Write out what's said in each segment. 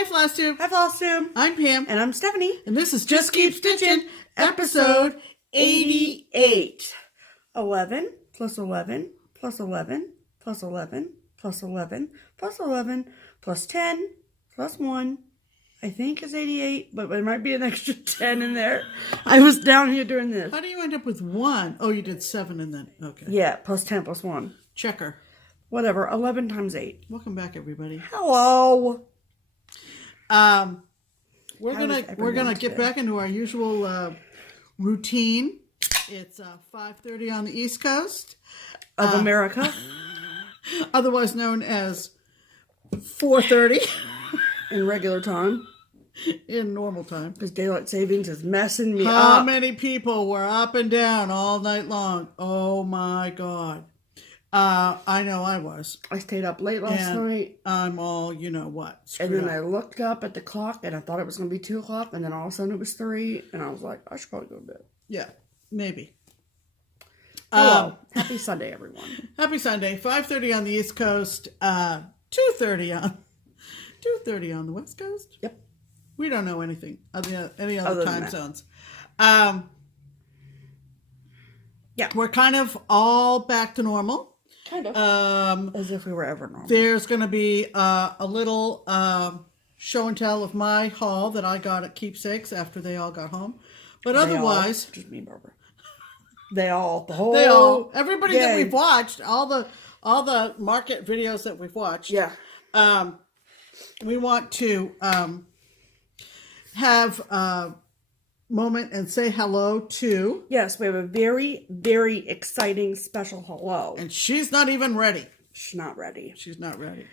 Hi, FlossTube. Hi, FlossTube. I'm Pam. And I'm Stephanie. And this is Just Keep Stitching, episode 88. 11 plus 11 plus 11 plus 11 plus 11 plus 11 plus 10 plus 1. I think is 88, but there might be an extra 10 in there. I was down here doing this. How do you end up with 1? Oh, you did 7 and then, okay. Yeah, plus 10 plus 1. Checker. Whatever, 11 times 8. Welcome back, everybody. Hello. We're gonna get back into our usual routine. It's 5:30 on the East Coast Of America. Otherwise known as 4:30 In regular time. in normal time. Because daylight savings is messing me How up. many people were up and down all night long? Oh my God. I know I was. I stayed up late last night. I'm all, you know what. And then I looked up at the clock and I thought it was going to be 2 o'clock. And then all of a sudden it was 3. And I was like, I should probably go to bed. Yeah, maybe. Hello. Happy Sunday, everyone. Happy Sunday. 5:30 on the East Coast. 2:30 on the West Coast. Yep. We don't know anything. Any other time zones. Yeah. We're kind of all back to normal. Kind of. As if we were ever normal. There's going to be a little show and tell of my haul that I got at Keepsakes after they all got home. But otherwise... Just me, Barbara. Everybody gang. That we've watched, all the market videos that we've watched. Yeah. We want to have a moment and say hello to... Yes, we have a very, very exciting special hello. And she's not even ready. She's not ready. She's not ready.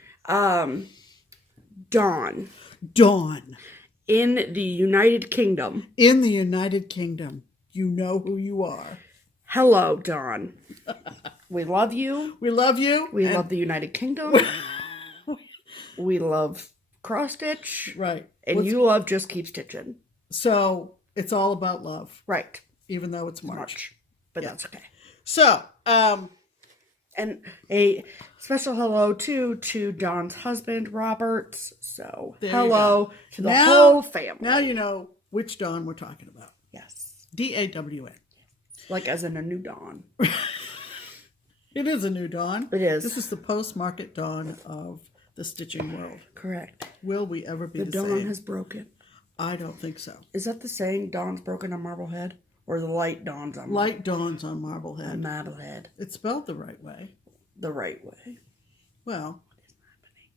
Dawn. Dawn. In the United Kingdom. In the United Kingdom. You know who you are. Hello, Dawn. We love you. We love you. We love the United Kingdom. We love cross stitch. Right. And you love Just Keep Stitchin'. So it's all about love. Right. Even though it's March. But that's okay. So, and a special hello to Dawn's husband, Robert. So hello to the whole family. Now you know which Dawn we're talking about. Yes. DAWN. Like as in a new dawn. It is a new dawn. It is. This is the post-market dawn of the stitching world. Correct. Will we ever be the same? The dawn has broken. I don't think so. Is that the saying, dawn's broken on Marblehead? Or the light dawns on Light dawns on Marblehead. On Marblehead. It's spelled the right way. The right way. Well, what is happening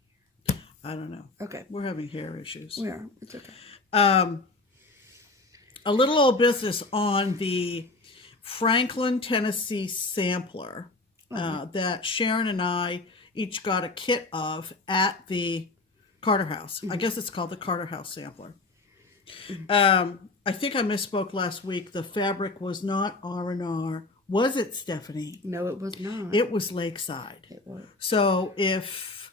here? I don't know. Okay. We're having hair issues. We are. It's okay. A little old business on the Franklin, Tennessee sampler that Sharon and I each got a kit of at the Carter House. I guess it's called the Carter House sampler. I think I misspoke last week. The fabric was not R&R. Was it, Stephanie? No, it was not. It was Lakeside. It was. So if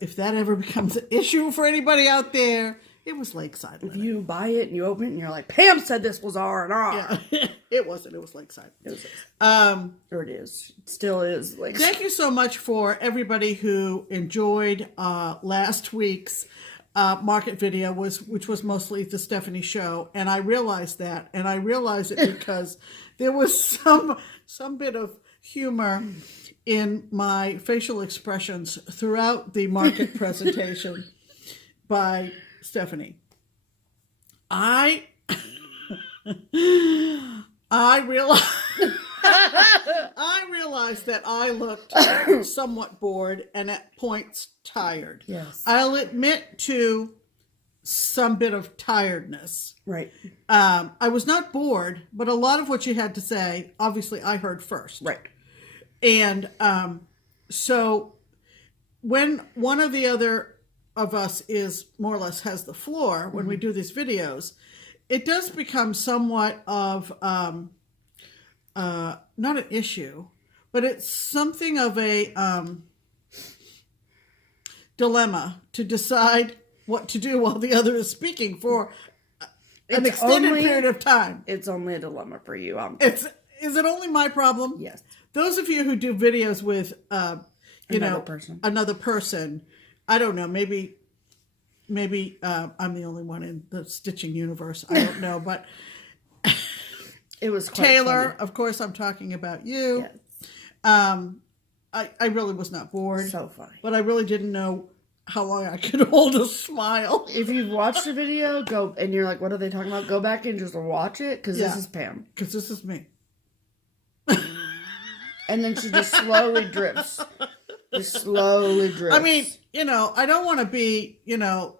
that ever becomes an issue for anybody out there, it was Lakeside. If you buy it and you open it and you're like, Pam said this was R&R. Yeah. It wasn't. It was Lakeside. It was. Or it is. It still is. Lakeside. Thank you so much for everybody who enjoyed last week's market video, which was mostly the Stephanie show. And I realized that. And I realized it because there was some bit of humor in my facial expressions throughout the market presentation by Stephanie. I realized that I looked somewhat bored and at points tired. Yes. I'll admit to some bit of tiredness. Right. I was not bored, but a lot of what you had to say, obviously, I heard first. Right. And so when one of the other of us is more or less has the floor when we do these videos, it does become somewhat of not an issue, but it's something of a dilemma to decide what to do while the other is speaking for an extended period of time. It's only a dilemma for you. Is it only my problem? Yes. Those of you who do videos with another person, I don't know, maybe maybe I'm the only one in the stitching universe. I don't know, but it was quite Taylor, funny. of course, I'm talking about you. Yes. I really was not bored. So funny. But I really didn't know how long I could hold a smile. If you've watched the video, go and you're like, what are they talking about? Go back and just watch it because this is Pam. Because this is me. And then she just slowly drifts. Just slowly drifts. I mean, I don't want to be,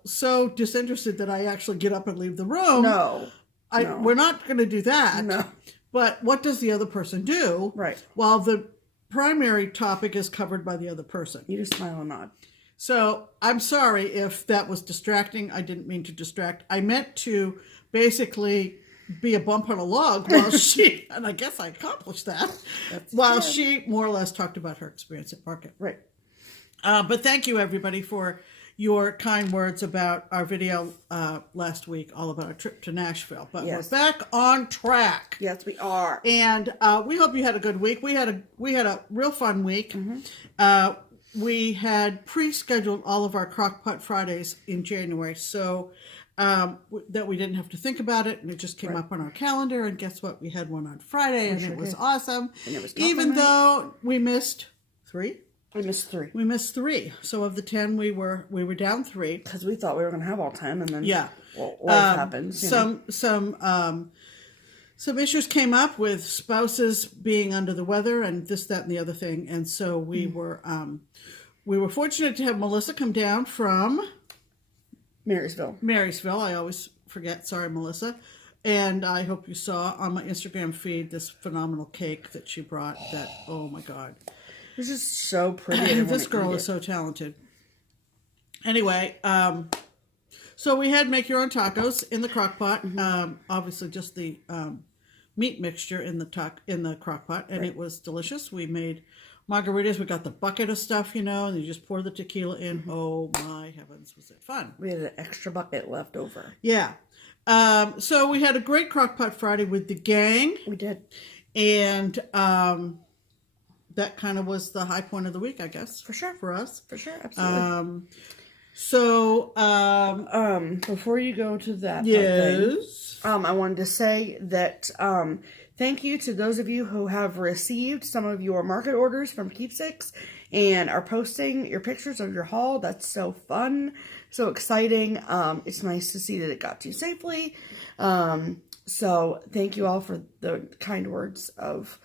so disinterested that I actually get up and leave the room. No. We're not going to do that. No. But what does the other person do? Right. While the primary topic is covered by the other person. You just smile and nod. So I'm sorry if that was distracting. I didn't mean to distract. I meant to basically be a bump on a log while she, and I guess I accomplished that, while she more or less talked about her experience at Market. Right. But thank you, everybody, for your kind words about our video last week, all about our trip to Nashville. But we're back on track. Yes, we are. And we hope you had a good week. We had a real fun week. Mm-hmm. We had pre-scheduled all of our Crockpot Fridays in January, so that we didn't have to think about it, and it just came up on our calendar. And guess what? We had one on Friday, and it was awesome. And it was even though we missed 3. We missed 3. We missed 3. So of the 10, we were down 3 because we thought we were going to have all 10, and then life happens. Some issues came up with spouses being under the weather and this, that, and the other thing, and so we were fortunate to have Melissa come down from Marysville. I always forget. Sorry, Melissa. And I hope you saw on my Instagram feed this phenomenal cake that she brought. That, oh my God. It's just so pretty. This girl is so talented. Anyway, so we had make your own tacos in the crock pot. Mm-hmm. Obviously just the meat mixture in the crock pot, and it was delicious. We made margaritas. We got the bucket of stuff, and you just pour the tequila in. Mm-hmm. Oh my heavens, was it fun. We had an extra bucket left over. Yeah. So we had a great Crockpot Friday with the gang. We did. And that kind of was the high point of the week, I guess. For sure. For us. For sure, absolutely. Before you go to that thing, I wanted to say that thank you to those of you who have received some of your market orders from Keepsakes and are posting your pictures of your haul. That's so fun, so exciting. It's nice to see that it got to you safely. So thank you all for the kind words of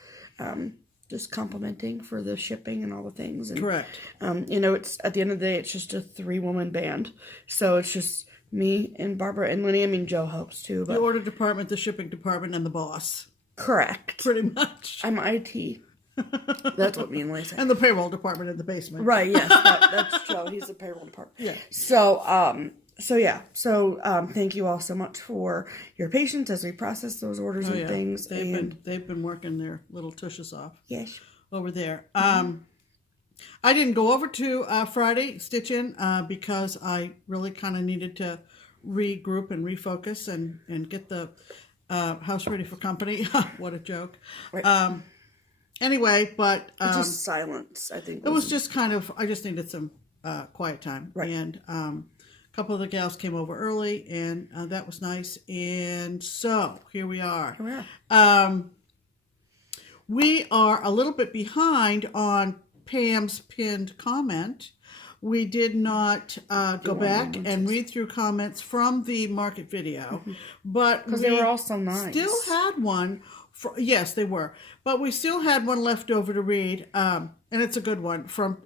just complimenting for the shipping and all the things. And, correct. It's at the end of the day, it's just a 3-woman band. So it's just me and Barbara and Lenny. I mean, Joe helps too. But the order department, the shipping department, and the boss. Correct. Pretty much. I'm IT. That's what me and Lisa. And the payroll department in the basement. Right, yes. That's Joe. He's the payroll department. Yeah. So, thank you all so much for your patience as we process those orders and things. They've been working their little tushes off. Yes. Over there. Mm-hmm. I didn't go over to Friday Stitchin because I really kind of needed to regroup and refocus and get the house ready for company. What a joke. Right. Anyway, but just silence, I think. It was just kind of, I just needed some quiet time. Right. And a couple of the gals came over early, and that was nice. And so here we are. We are a little bit behind on Pam's pinned comment. We did not go back and read through comments from the market video, but because they were all so nice. Still had one. Yes, they were, but we still had one left over to read, and it's a good one from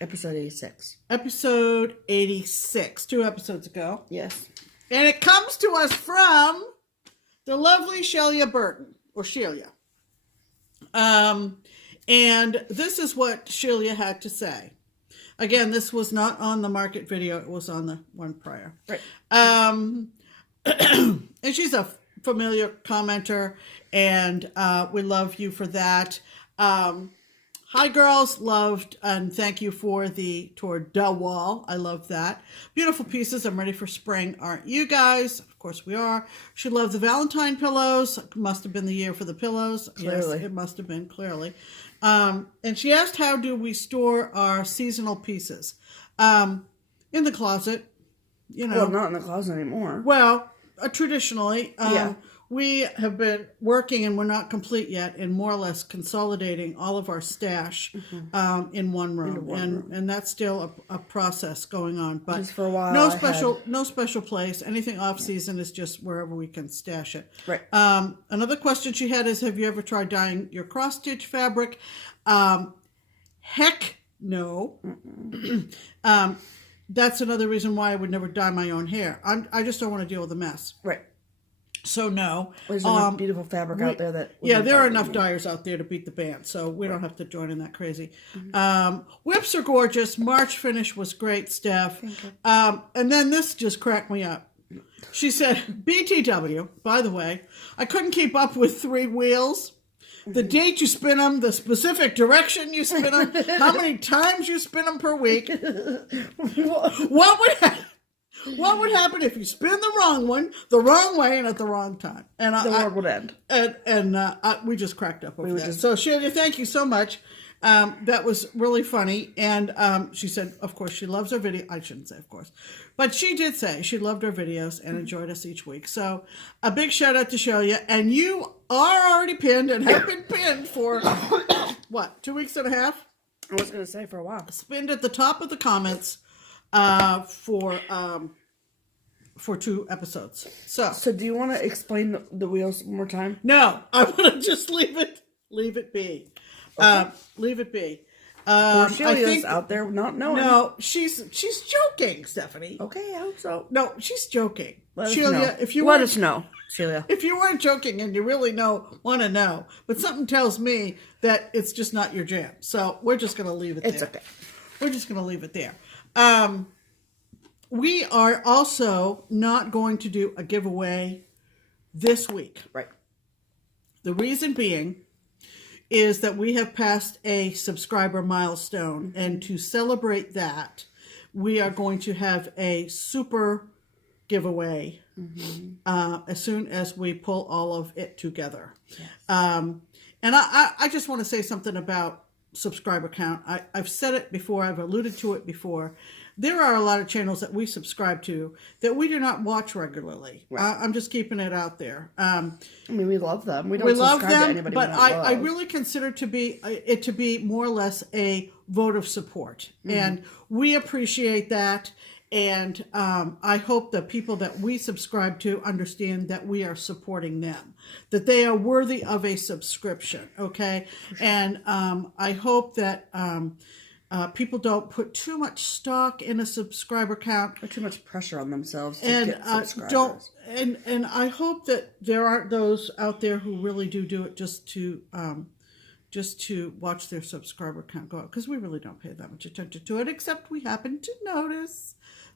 episode 86. Episode 86, 2 episodes ago. Yes, and it comes to us from the lovely Shelia Burton or Shelia. And this is what Shelia had to say. Again, this was not on the market video. It was on the one prior. Right. And she's a familiar commenter, and we love you for that. Hi, girls. Loved, and thank you for the toward the wall. I love that. Beautiful pieces. I'm ready for spring. Aren't you guys? Of course we are. She loved the Valentine pillows. Must have been the year for the pillows. Clearly. Yes, it must have been, clearly. And she asked, how do we store our seasonal pieces? In the closet. you know. Well, not in the closet anymore. Well, traditionally, Yeah. we have been working, and we're not complete yet, in more or less consolidating all of our stash in one room, and that's still a process going on. But just for a while, no special place. Anything off season is just wherever we can stash it. Right. Another question she had is, have you ever tried dyeing your cross stitch fabric? Heck no. That's another reason why I would never dye my own hair. I just don't want to deal with the mess. Right. So no. There's enough beautiful fabric out there that... Yeah, there are enough dyers out there to beat the band, so we don't have to join in that crazy. Whips are gorgeous. March finish was great, Steph. And then this just cracked me up. She said, BTW, by the way, I couldn't keep up with 3 wheels. The date you spin them, the specific direction you spin them, how many times you spin them per week. What would happen if you spin the wrong one the wrong way and at the wrong time? And the world would end. And we just cracked up over that. So Sheila, thank you so much. That was really funny. And she said, of course, she loves our video. I shouldn't say, of course. But she did say she loved our videos and enjoyed us each week. So a big shout out to Shelia. And you are already pinned and have been pinned for, what, 2.5 weeks? I was going to say for a while. Pinned at the top of the comments for 2 episodes. So do you want to explain the wheels one more time? No, I want to just leave it be. Okay. Leave it be. Shelia's out there not knowing. No, she's joking, Stephanie. Okay, I hope so. No, she's joking. Shelia, if you let us know, Shelia. If you weren't joking and you really want to know, but something tells me that it's just not your jam. So we're just going to leave it there. It's okay. We're just going to leave it there. We are also not going to do a giveaway this week. Right. The reason being is that we have passed a subscriber milestone, and to celebrate that, we are going to have a super giveaway as soon as we pull all of it together. Yes. And I just want to say something about subscriber count. I've said it before. I've alluded to it before. There are a lot of channels that we subscribe to that we do not watch regularly. Right. I'm just keeping it out there. I mean, we love them. We love them, to anybody but I really consider it to be more or less a vote of support, and we appreciate that. And I hope the people that we subscribe to understand that we are supporting them, that they are worthy of a subscription. Okay, and I hope that. People don't put too much stock in a subscriber count, or too much pressure on themselves to get subscribers. And I hope that there aren't those out there who really do it just to watch their subscriber count go up, because we really don't pay that much attention to it, except we happen to notice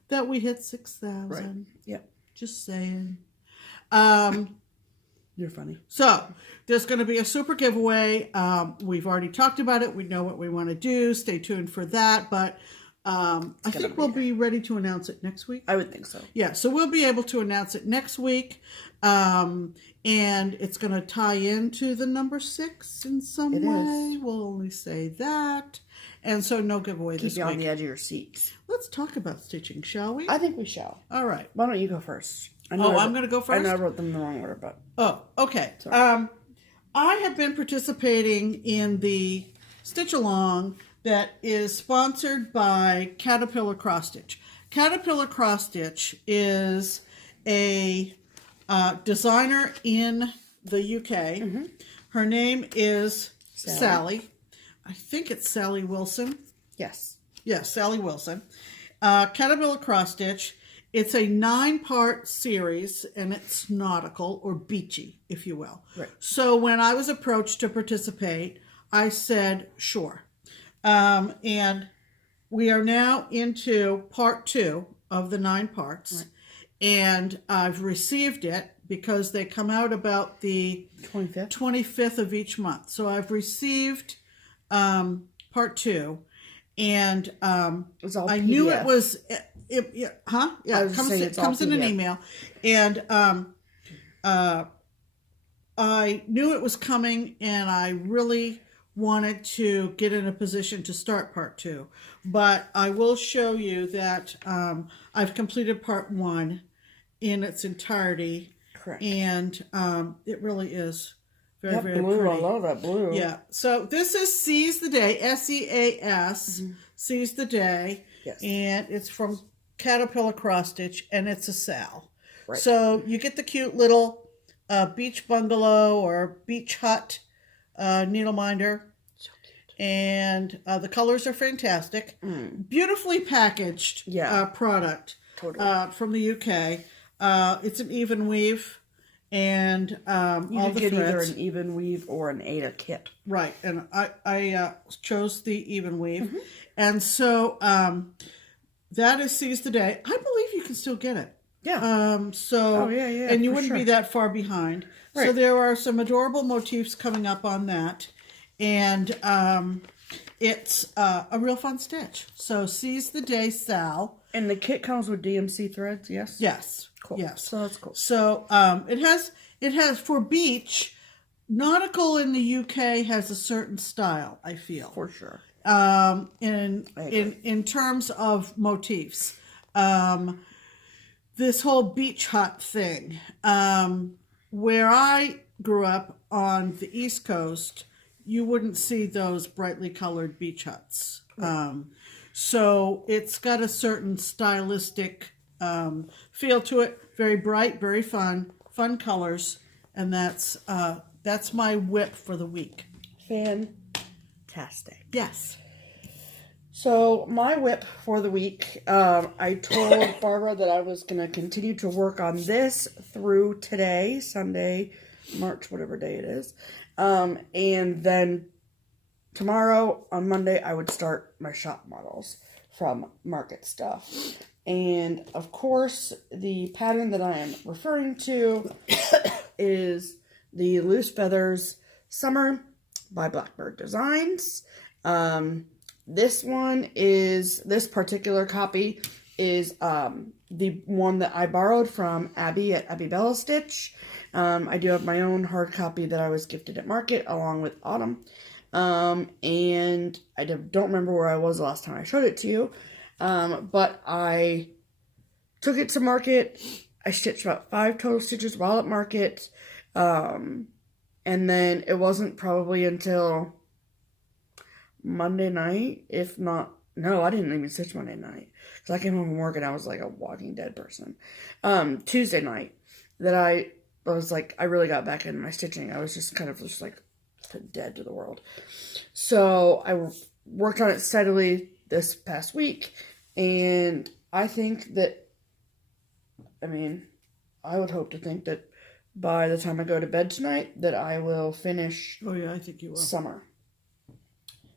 that we hit 6,000. Right. Yep. Just saying. You're funny. So there's going to be a super giveaway. We've already talked about it. We know what we want to do. Stay tuned for that. But I think we'll be ready to announce it next week. I would think so. Yeah, so we'll be able to announce it next week. And it's going to tie into the number 6 in some way. We'll only say that. And so no giveaway this week. Keep you on the edge of your seats. Let's talk about stitching, shall we? I think we shall. All right. Why don't you go first? I'm going to go first? I know I wrote them in the wrong order, but... Oh, okay. I have been participating in the Stitch Along that is sponsored by Caterpillar Cross Stitch. Caterpillar Cross Stitch is a designer in the UK. Her name is Sally. I think it's Sally Wilson. Yes. Yes, Sally Wilson. Caterpillar Cross Stitch. It's a 9-part series, and it's nautical or beachy, if you will. Right. So when I was approached to participate, I said, sure. And we are now into part 2 of the 9 parts. Right. And I've received it because they come out about the 25th of each month. So I've received part 2, and I knew it was... Yeah, it comes in an email. And I knew it was coming, and I really wanted to get in a position to start part 2. But I will show you that I've completed part 1 in its entirety. Correct. And it really is very, that very blue, pretty. I love that blue. Yeah. So this is Seize the Day, SEAS, Seize the Day. Yes. And it's from Caterpillar Cross Stitch, and it's a Sal. Right. So you get the cute little beach bungalow or beach hut needle minder. So cute. And the colors are fantastic. Beautifully packaged product. Totally. From the UK. It's an even weave, and You all could the get threads. either an even weave or an Ada kit. Right, and I chose the even weave, and so that is Seize the Day. I believe you can still get it. Yeah. And you wouldn't be that far behind. Right. So there are some adorable motifs coming up on that, and it's a real fun stitch. So Seize the Day, Sal. And the kit comes with DMC threads, yes? Yes. Cool. Yes. So that's cool. So it has for beach, nautical in the UK has a certain style, I feel. For sure. In terms of motifs. This whole beach hut thing. Where I grew up on the East Coast, you wouldn't see those brightly colored beach huts. Right. So it's got a certain stylistic feel to it. Very bright, very fun colors, and that's my whip for the week. Fantastic. Yes. So my whip for the week, I told Barbara that I was going to continue to work on this through today, Sunday, March, whatever day it is, and then tomorrow, on Monday, I would start my shop models from Market Stuff. And, of course, the pattern that I am referring to is the Loose Feathers Summer by Blackbird Designs. This particular copy is the one that I borrowed from Abby at Abi Bellastitch. I do have my own hard copy that I was gifted at Market along with Autumn. And I don't remember where I was the last time I showed it to you. But I took it to Market. I stitched about 5 total stitches while at Market. And then it wasn't probably until Monday night, if not, no, I didn't even stitch Monday night. Because I came home from work and I was like a Walking Dead person. Tuesday night that I was like, I really got back into my stitching. I was just kind of just like dead to the world. So I worked on it steadily this past week, and I think that, I would hope to think that by the time I go to bed tonight that I will finish I think you will. Summer.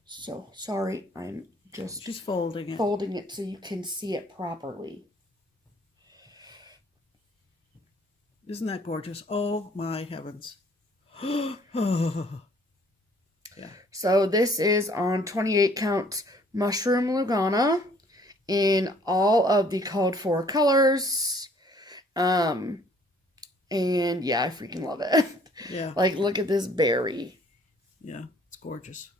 So sorry, I'm just folding it so you can see it properly. Isn't that gorgeous? Oh my heavens. Yeah. So this is on 28 count Mushroom Lugana in all of the called for colors. And yeah, I freaking love it. Yeah. Like, look at this berry. Yeah, it's gorgeous.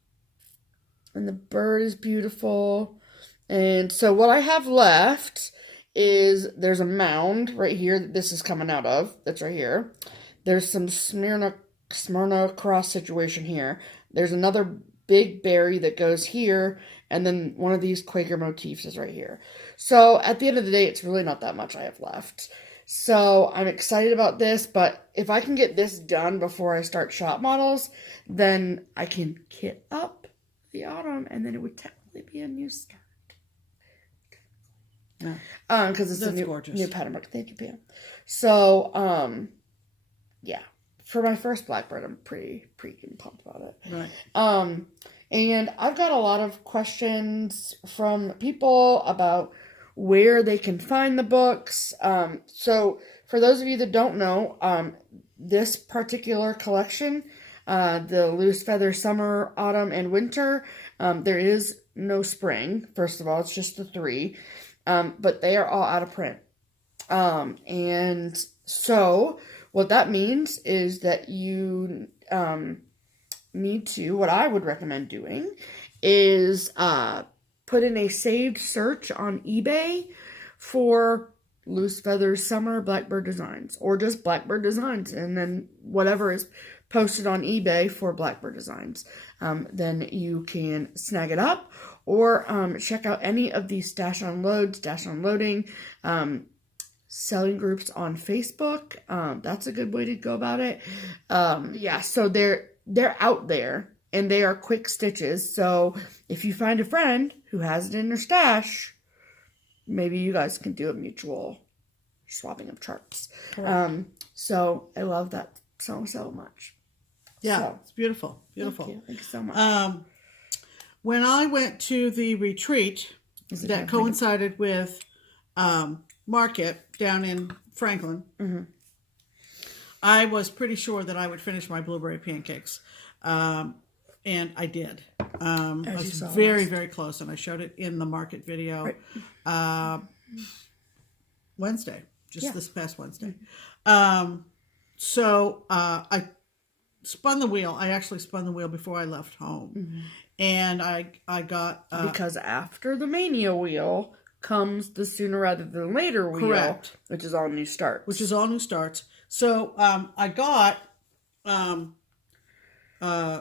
And the bird is beautiful. And so what I have left is there's a mound right here that this is coming out of. That's right here. There's some Smyrna cross situation here. There's another big berry that goes here, and then one of these Quaker motifs is right here. So at the end of the day, it's really not that much I have left. So I'm excited about this, but if I can get this done before I start shop models, then I can kit up the autumn, and then it would technically be a new start. Yeah. Because it's That's a gorgeous. new pattern book. Thank you, Pam. So, yeah. For my first Blackbird, I'm pretty freaking pumped about it. Right. And I've got a lot of questions from people about where they can find the books. So for those of you that don't know, this particular collection, the Loose Feather Summer, Autumn, and Winter, there is no spring. First of all, it's just the 3. But they are all out of print. And so what that means is that you what I would recommend doing is put in a saved search on eBay for loose feathers summer blackbird designs, or just blackbird designs, and then whatever is posted on eBay for blackbird designs. Then you can snag it up, or check out any of these Stash Unloading selling groups on Facebook. That's a good way to go about it. Yeah, so they're out there, and they are quick stitches. So if you find a friend who has it in their stash, maybe you guys can do a mutual swapping of charts. So I love that so much. Yeah, So, it's beautiful. Beautiful. Thank you so much. When I went to the retreat that coincided with Market down in Franklin, I was pretty sure that I would finish my blueberry pancakes. And I did. I was very close, and I showed it in the Market video Wednesday, this past Wednesday. So I spun the wheel. I actually spun the wheel before I left home. And I got... because after the Mania wheel comes the sooner rather than later wheel. Correct. Which is all new starts. So I got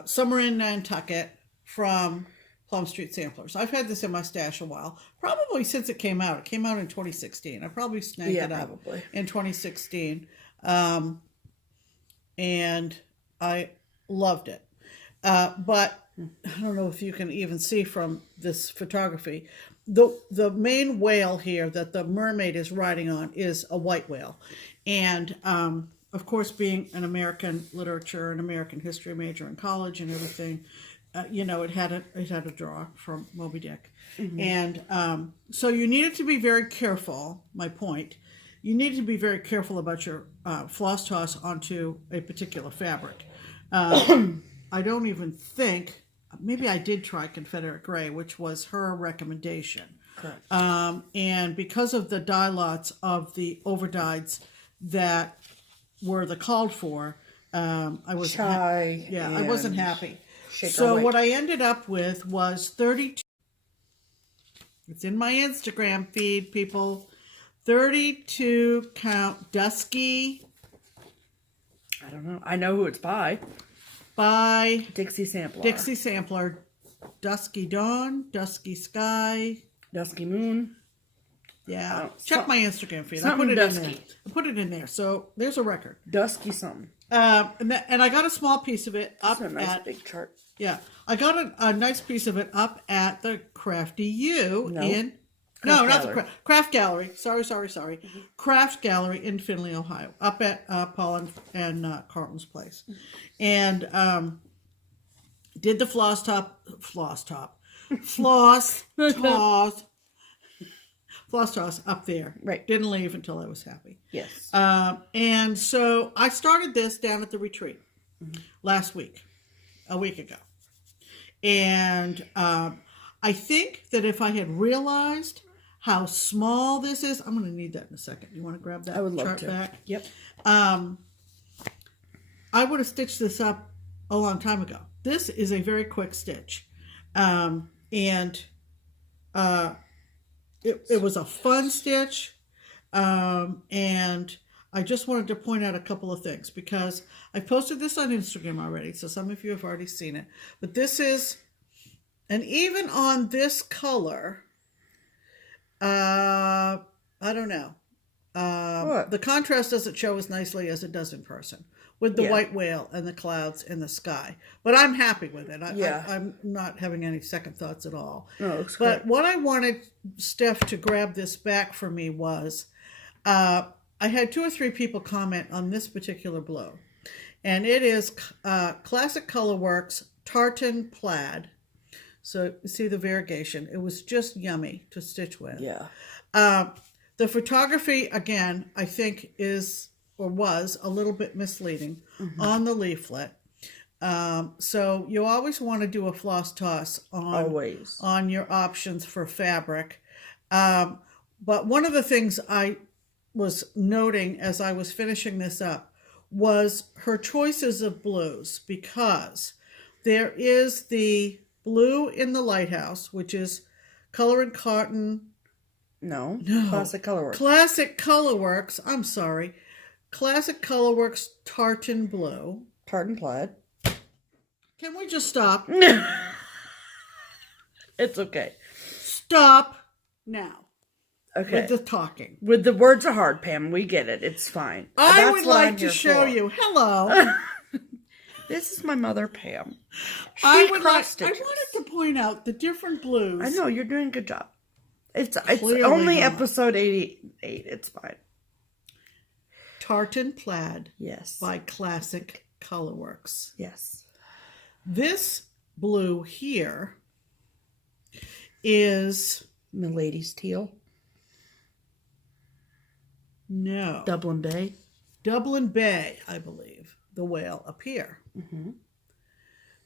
Summer in Nantucket from Plum Street Samplers. I've had this in my stash a while. Probably since it came out. It came out in 2016. I probably snagged it up in 2016. And I loved it. But I don't know if you can even see from this photography. The main whale here that the mermaid is riding on is a white whale. And of course, being an American literature and American history major in college and everything, it had a draw from Moby Dick. And so you needed to be very careful, my point. You needed to be very careful about your floss toss onto a particular fabric. I don't even think, maybe I did try Confederate Gray, which was her recommendation. Correct. And because of the dye lots of the overdyes that were the called for, I was I wasn't happy. So what I ended up with was 32. It's in my Instagram feed, people. 32 count Dusky. I don't know. I know who it's by. By Dixie Sampler. Dixie Sampler. Dusky Dawn, Dusky Sky, Dusky Moon. Yeah. Check my Instagram feed. I put it in there. I put it in there. So there's a record. Dusky something. And I got a small piece of it up That's a nice big chart. Yeah. I got a nice piece of it up at the Crafty U in... Craft Gallery. Sorry. Craft Gallery in Findlay, Ohio. Up at Paul and Carlton's place. And did the floss toss up there. Right. Didn't leave until I was happy. Yes. And so I started this down at the retreat last week, a week ago. And I think that if I had realized how small this is, I'm going to need that in a second. You want to grab that chart back? Yep. I would have stitched this up a long time ago. This is a very quick stitch. It was a fun stitch. And I just wanted to point out a couple of things because I posted this on Instagram already. So some of you have already seen it. But this is, and even on this color, I don't know. The contrast doesn't show as nicely as it does in person with the white whale and the clouds and the sky. But I'm happy with it. I'm not having any second thoughts at all. But what I wanted Steph to grab this back for me was, I had 2 or 3 people comment on this particular blow. And it is Classic Colorworks Tartan Plaid. So you see the variegation. It was just yummy to stitch with. Yeah. The photography, again, I think is or was a little bit misleading on the leaflet. So you always want to do a floss toss on your options for fabric. But one of the things I was noting as I was finishing this up was her choices of blues, because There is the blue in the lighthouse, which is Color and Cotton. No. Classic Colorworks. Classic Colorworks. I'm sorry. Classic Colorworks Tartan Blue. Tartan Plaid. Can we just stop? It's okay. Stop now. Okay. With the talking. With the words are hard, Pam. We get it. It's fine. I would like to show you. Hello. This is my mother, Pam. I wanted to point out the different blues. I know, you're doing a good job. It's only episode 88. It's fine. Tartan Plaid. Yes. By Classic Colorworks. Yes. This blue here is Milady's Teal. No. Dublin Bay. Dublin Bay, I believe. The whale up here. Mm-hmm.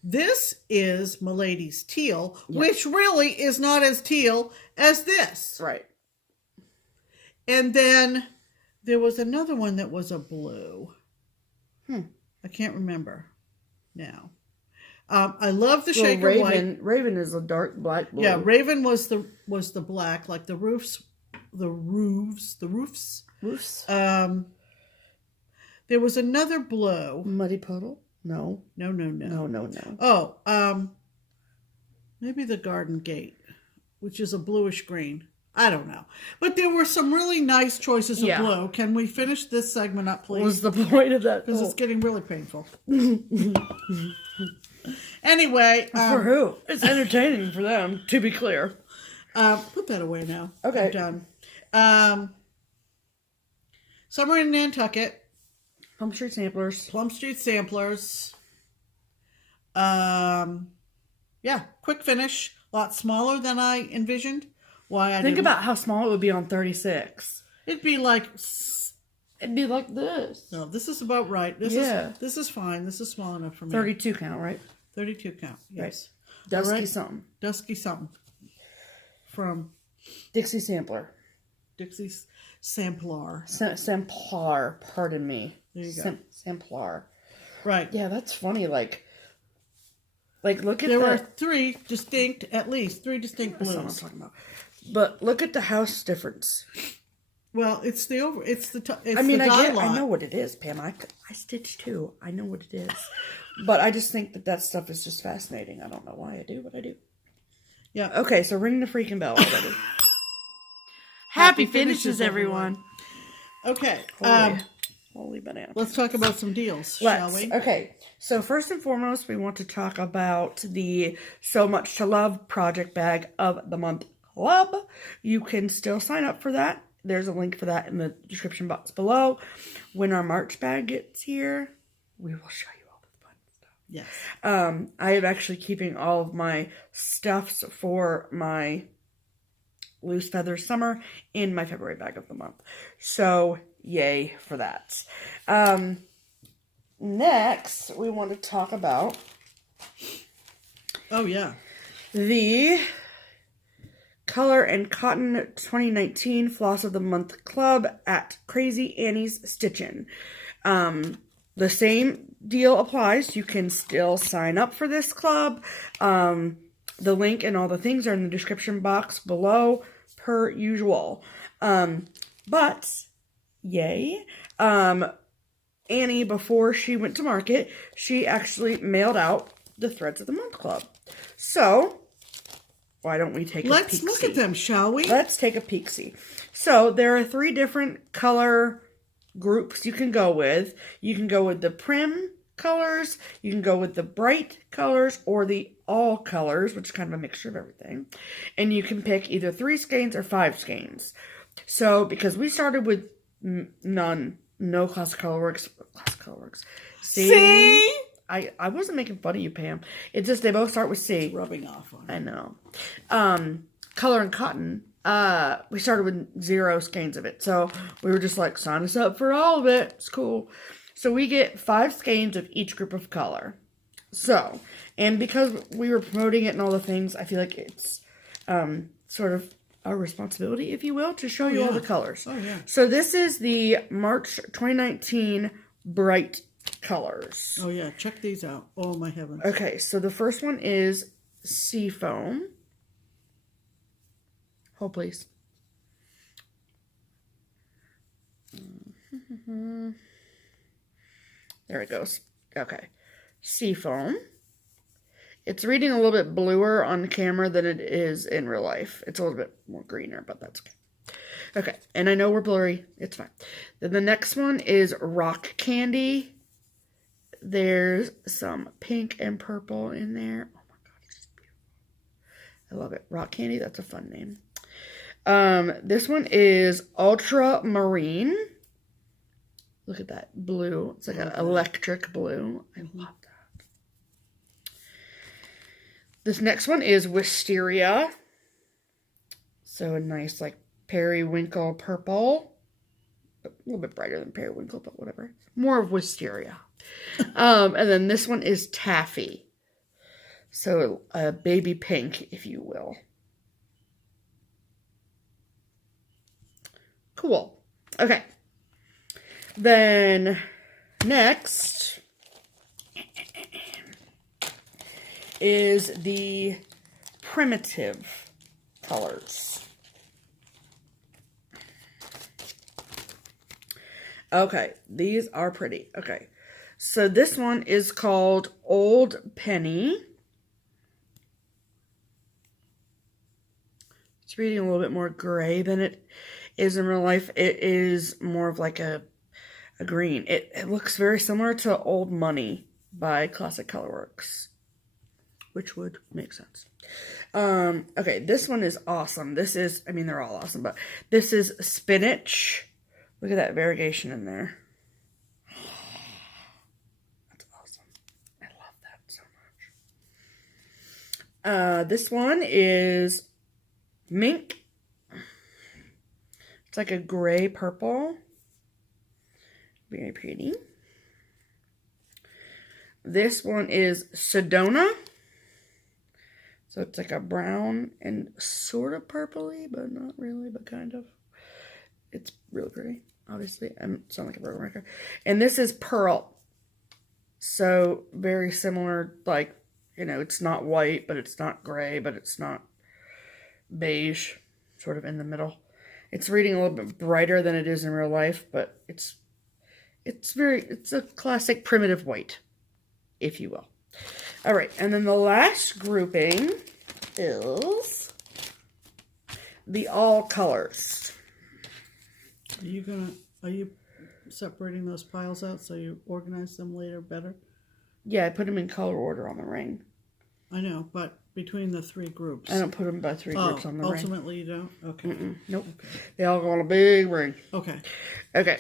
This is Milady's Teal, which really is not as teal as this. Right. And then there was another one that was a blue. I can't remember now. I love the Shaker White. Raven is a dark black blue. Yeah, Raven was the black, like the roofs. There was another blue. Muddy Puddle? No. No. Oh, maybe the Garden Gate, which is a bluish green. I don't know. But there were some really nice choices of blue. Can we finish this segment up, please? What was the point of that? Because it's getting really painful. Anyway. For who? It's entertaining for them, to be clear. Put that away now. Okay. I'm done. Summer in Nantucket. Plum Street Samplers. Yeah, quick finish. A lot smaller than I envisioned. Think about how small it would be on 36. It'd be like this. No, this is about right. This is fine. This is small enough for me. 32 count, right? 32 count. Yes. Right. Dusky something. From Dixie Sampler. Dixie Sampler. Samplar, pardon me. There you go. Samplar. Right. Yeah, that's funny. Like look at there were at least three distinct blues. That's not what I'm talking about. But look at the house difference. Well, it's the I know what it is, Pam. I stitch too. I know what it is. But I just think that stuff is just fascinating. I don't know why I do what I do. Yeah. Okay, so ring the freaking bell already. Happy finishes, everyone. Okay. Holy banana. Let's talk about some deals, shall we? Okay. So first and foremost, we want to talk about the SewMuch2Luv Project Bag of the Month Club. You can still sign up for that. There's a link for that in the description box below. When our March bag gets here, we will show you all the fun stuff. Yes. I am actually keeping all of my stuffs for my Loose Feathers Summer in my February bag of the month. So, yay for that. Next, we want to talk about the Color and Cotton 2019 Floss of the Month Club at Crazy Annie's Stitchin'. The same deal applies. You can still sign up for this club. The link and all the things are in the description box below, per usual. But, yay. Annie, before she went to market, she actually mailed out the Threads of the Month Club. So, why don't we take a peek-see? Let's look at them, shall we? Let's take a peek-see. So, there are 3 different color groups you can go with. You can go with the prim colors, you can go with the bright colors, or the all colors, which is kind of a mixture of everything. And you can pick either 3 skeins or 5 skeins. So, because we started with no Classic Colorworks. See? I wasn't making fun of you, Pam. It's just they both start with C. It's rubbing off on it. I know. Color and Cotton, we started with 0 skeins of it. So, we were just like, sign us up for all of it. It's cool. So, we get 5 skeins of each group of color. So, and because we were promoting it and all the things, I feel like it's sort of a responsibility, if you will, to show you all the colors. Oh, yeah. So, this is the March 2019 Bright colors. Oh yeah, check these out. Oh my heavens. Okay, so the first one is Seafoam. Hold please. There it goes. Okay. Seafoam. It's reading a little bit bluer on camera than it is in real life. It's a little bit more greener, but that's okay. Okay, and I know we're blurry. It's fine. Then the next one is Rock Candy. There's some pink and purple in there. Oh my god, this is beautiful. I love it. Rock Candy, that's a fun name. This one is Ultramarine. Look at that blue. It's like an electric blue. I love that. This next one is Wisteria. So a nice like periwinkle purple. A little bit brighter than periwinkle, but whatever. More of Wisteria. And then this one is Taffy. So a baby pink, if you will. Cool. Okay. Then next is the primitive colors. Okay, these are pretty. Okay, so this one is called Old Penny. It's reading a little bit more gray than it is in real life. It is more of like a green. It looks very similar to Old Money by Classic Colorworks, which would make sense. Okay, this one is awesome. This is, I mean, they're all awesome, but this is Spinach. Look at that variegation in there. That's awesome. I love that so much. This one is Mink. It's like a gray purple. Very pretty. This one is Sedona. So it's like a brown and sort of purpley, but not really, but kind of. It's really pretty, obviously. I sound like a broken record. And this is Pearl. So very similar, like, you know, it's not white, but it's not gray, but it's not beige, sort of in the middle. It's reading a little bit brighter than it is in real life, but it's a classic primitive white, if you will. All right, and then the last grouping is the all colors. Are you separating those piles out so you organize them later better? Yeah, I put them in color order on the ring. I know, but between the three groups. I don't put them by three groups on the ring. Ultimately you don't? Okay. Nope. Okay. They all go on a big ring. Okay. Okay.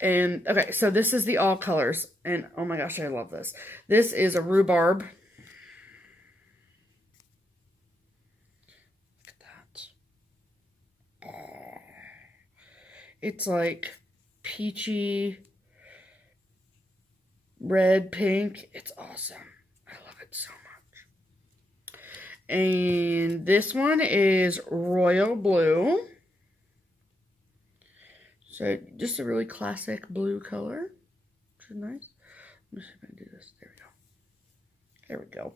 And, okay, so this is the all colors. And, oh my gosh, I love this. This is a rhubarb. Look at that. Oh. It's like peachy, red, pink. It's awesome. I love it so much. And this one is royal blue. So just a really classic blue color, which is nice. Let me see if I can do this. There we go. There we go.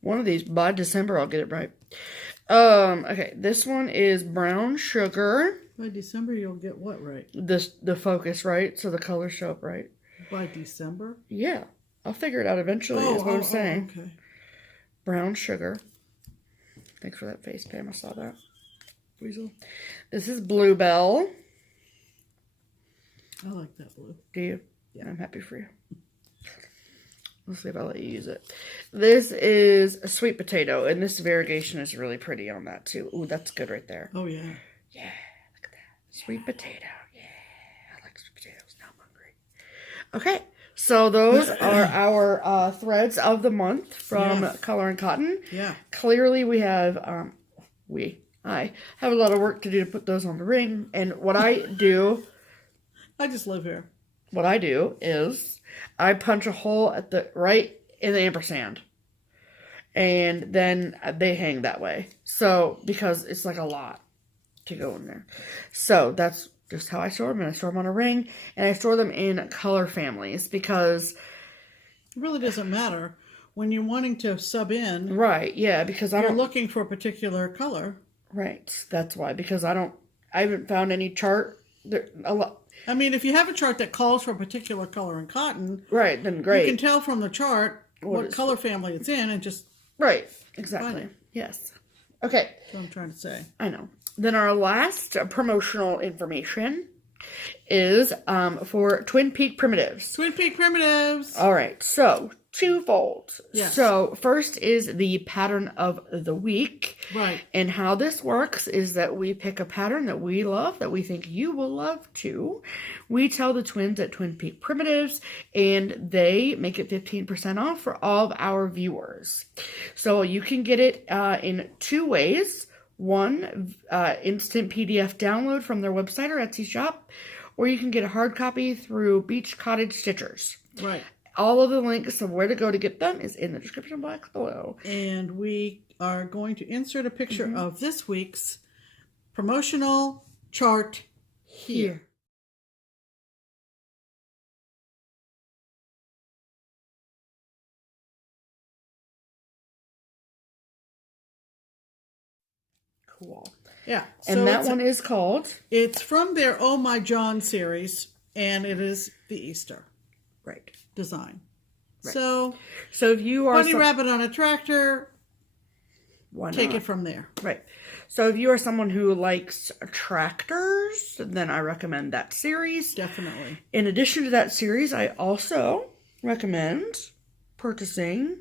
One of these, by December, I'll get it right. Okay, this one is brown sugar. By December, you'll get what right? The focus right, so the colors show up right. By December? Yeah, I'll figure it out eventually. Is what I'm saying. Okay. Brown sugar. Thanks for that face, Pam. I saw that. Weasel. This is Bluebell. I like that blue. Do you? Yeah. I'm happy for you. Let's see if I'll let you use it. This is a sweet potato, and this variegation is really pretty on that too. Ooh, that's good right there. Oh yeah. Yeah, look at that. Sweet potato. Yeah, I like sweet potatoes. Now I'm hungry. Okay, so those are our threads of the month from Color and Cotton. Yeah. Clearly we have, I have a lot of work to do to put those on the ring, and what I do... I just live here. What I do is I punch a hole at the right in the ampersand, and then they hang that way. So because it's like a lot to go in there, so that's just how I store them. And I store them on a ring. And I store them in color families because... It really doesn't matter. When you're wanting to sub in... Right, yeah, because you're looking for a particular color. Right, that's why. Because I haven't found any chart... I mean, if you have a chart that calls for a particular color in cotton... Right, then great. You can tell from the chart what color family it's in and just... Right, exactly. Yes. Okay. That's what I'm trying to say. I know. Then our last promotional information is for Twin Peak Primitives. Twin Peak Primitives! All right, so twofold. Yes. So first is the pattern of the week. Right. And how this works is that we pick a pattern that we love, that we think you will love too. We tell the twins at Twin Peak Primitives, and they make it 15% off for all of our viewers. So you can get it in two ways. One, instant PDF download from their website or Etsy shop, or you can get a hard copy through Beach Cottage Stitchers. Right. All of the links of where to go to get them is in the description box below. And we are going to insert a picture of this week's promotional chart here. Cool. Yeah. And so that one is called? It's from their Oh My John series, and it is the Easter design. Right. So if you are bunny rabbit on a tractor, take it from there. Right. So if you are someone who likes tractors, then I recommend that series. Definitely. In addition to that series, I also recommend purchasing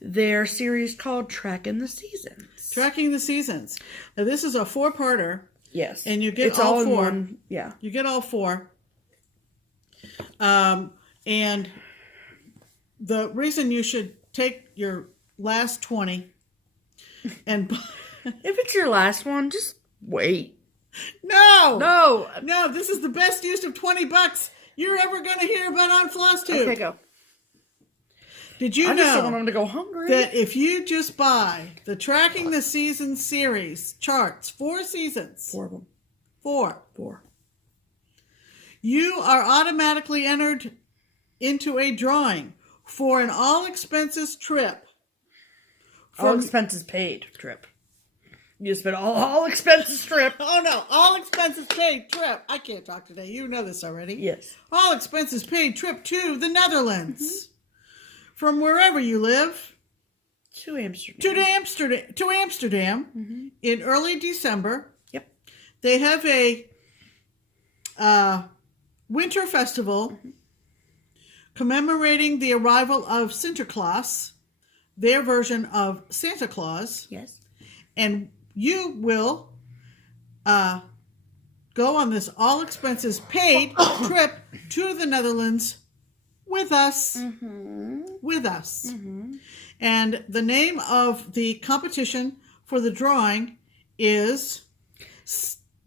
their series called Tracking the Seasons. Tracking the Seasons. Now this is a 4-parter. Yes. And you get all 4. In one, yeah. You get all 4. And the reason you should take your last 20 and if it's your last one, just wait. No, this is the best use of $20 you're ever going to hear about on FlossTube. Okay, go. Did you know just don't want them to go hungry. that if you just buy the Tracking the Seasons series charts, 4 seasons. 4 of them. 4. 4. You are automatically entered into a drawing for an all-expenses trip. All expenses paid trip. You spent all expenses trip. Oh no, all expenses paid trip. I can't talk today. You know this already. Yes. All expenses paid trip to the Netherlands. From wherever you live. To Amsterdam. To Amsterdam in early December. Yep. They have a winter festival commemorating the arrival of Sinterklaas, their version of Santa Claus. Yes. And you will go on this all expenses paid trip to the Netherlands with us. With us. And the name of the competition for the drawing is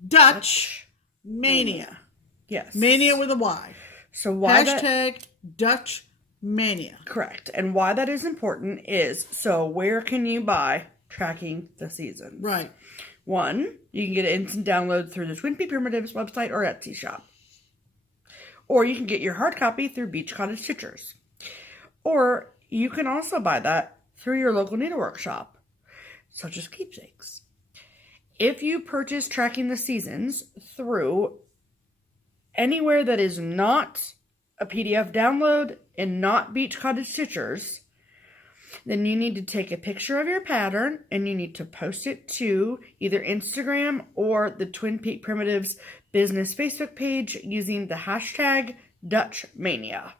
Dutch Mania. Yes. Mania with a Y. So why Hashtag Dutch Mania. Correct. And why that is important is, so where can you buy Tracking the Seasons? Right. 1, you can get an instant download through the Twin Peak Primitives website or Etsy shop. Or you can get your hard copy through Beach Cottage Stitchers. Or you can also buy that through your local needlework shop, such as Keepsakes. If you purchase Tracking the Seasons through anywhere that is not a PDF download and not Beach Cottage Stitchers, then you need to take a picture of your pattern and you need to post it to either Instagram or the Twin Peak Primitives business Facebook page using the hashtag DutchMania.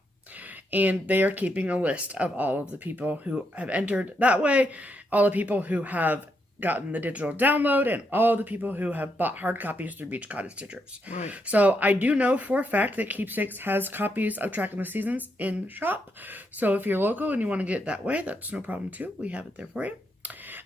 And they are keeping a list of all of the people who have entered that way, all the people who have gotten the digital download, and all the people who have bought hard copies through Beach Cottage Stitchers. Right. So I do know for a fact that Keepsakes has copies of Tracking the Seasons in shop. So if you're local and you want to get it that way, that's no problem too. We have it there for you.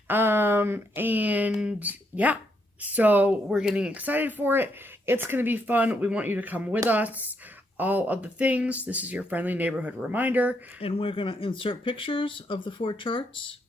And yeah, so we're getting excited for it. It's going to be fun. We want you to come with us. All of the things. This is your friendly neighborhood reminder. And we're going to insert pictures of the 4 charts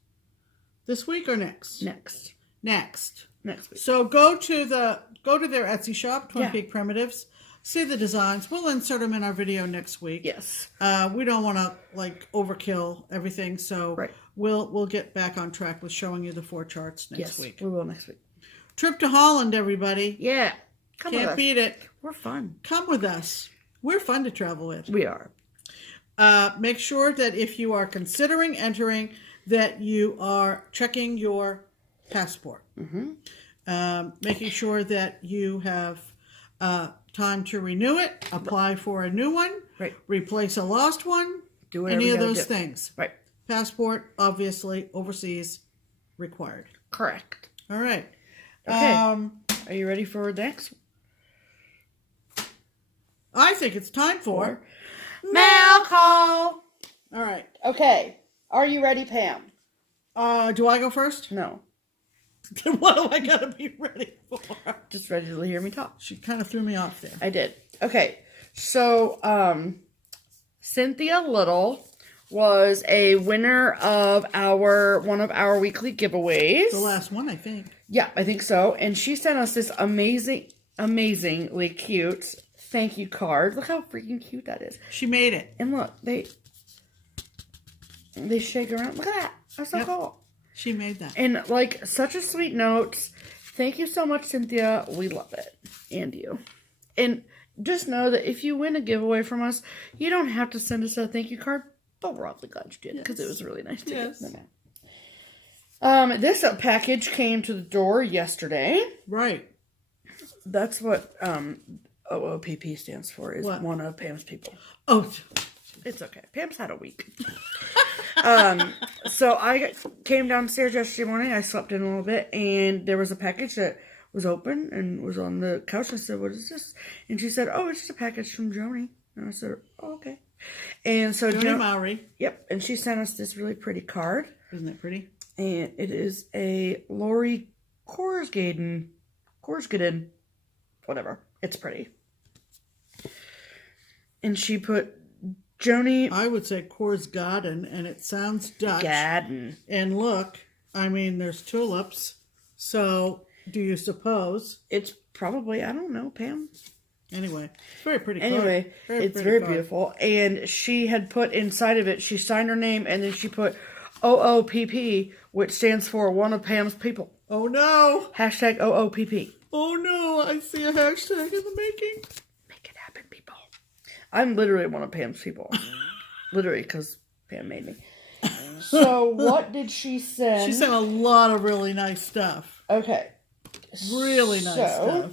this week or next? Next Next week. So go to the go to their Etsy shop, Twin Peak Primitives. See the designs. We'll insert them in our video next week. Yes. We don't want to like overkill everything, so we'll get back on track with showing you the 4 charts next week. We will next week. Trip to Holland, everybody. Yeah. Can't beat it. We're fun. Come with us. We're fun to travel with. We are. Make sure that if you are considering entering, that you are checking your passport. Making sure that you have time to renew it, apply for a new one, replace a lost one, do whatever any of those things. Right. Passport, obviously, overseas required. Correct. All right. Okay. Are you ready for next? I think it's time for mail call. All right. Okay. Are you ready, Pam? Do I go first? No. What do I gotta be ready for? Just ready to hear me talk. She kind of threw me off there. I did. Okay. So, Cynthia Little was a winner of one of our weekly giveaways. The last one, I think. Yeah, I think so. And she sent us this amazingly cute thank you card. Look how freaking cute that is. She made it. And look, they shake around. Look at that. That's so cool. She made that. And like such a sweet note. Thank you so much, Cynthia. We love it. And you. And just know that if you win a giveaway from us, you don't have to send us a thank you card. But we're awfully glad you did because it was really nice to get them. This package came to the door yesterday. Right. That's what OOPP stands for, is what? One of Pam's people. Oh. It's okay. Pam's had a week. So I came downstairs yesterday morning. I slept in a little bit, and there was a package that was open and was on the couch. I said, "What is this?" And she said, "Oh, it's just a package from Joni." And I said, "Oh, okay." And so Joni Mowry. Yep. And she sent us this really pretty card. Isn't it pretty? And it is a Lori Korsgaden, whatever. It's pretty. And she put Joni. I would say Korsgaden, and it sounds Dutch. Gaden. And look, I mean, there's tulips. So, do you suppose? It's probably, I don't know, Pam. Anyway, it's very pretty. Anyway, it's very beautiful. And she had put inside of it, she signed her name, and then she put OOPP, which stands for One of Pam's People. Oh no! Hashtag OOPP. Oh no! I see a hashtag in the making. Make it happen, people. I'm literally one of Pam's people. Literally, because Pam made me. So, what did she send? She sent a lot of really nice stuff. Okay. Really nice stuff.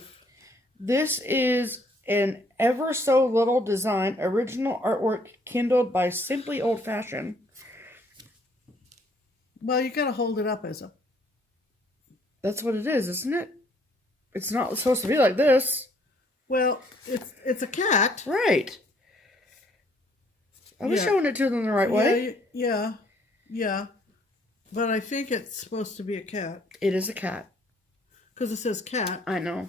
This is an ever so little design, original artwork kindled by Simply Old Fashioned. Well, you gotta hold it up as a... That's what it is, isn't it? It's not supposed to be like this. Well, it's a cat. Right. I was showing it to them the right way. Yeah. But I think it's supposed to be a cat. It is a cat. Because it says cat. I know.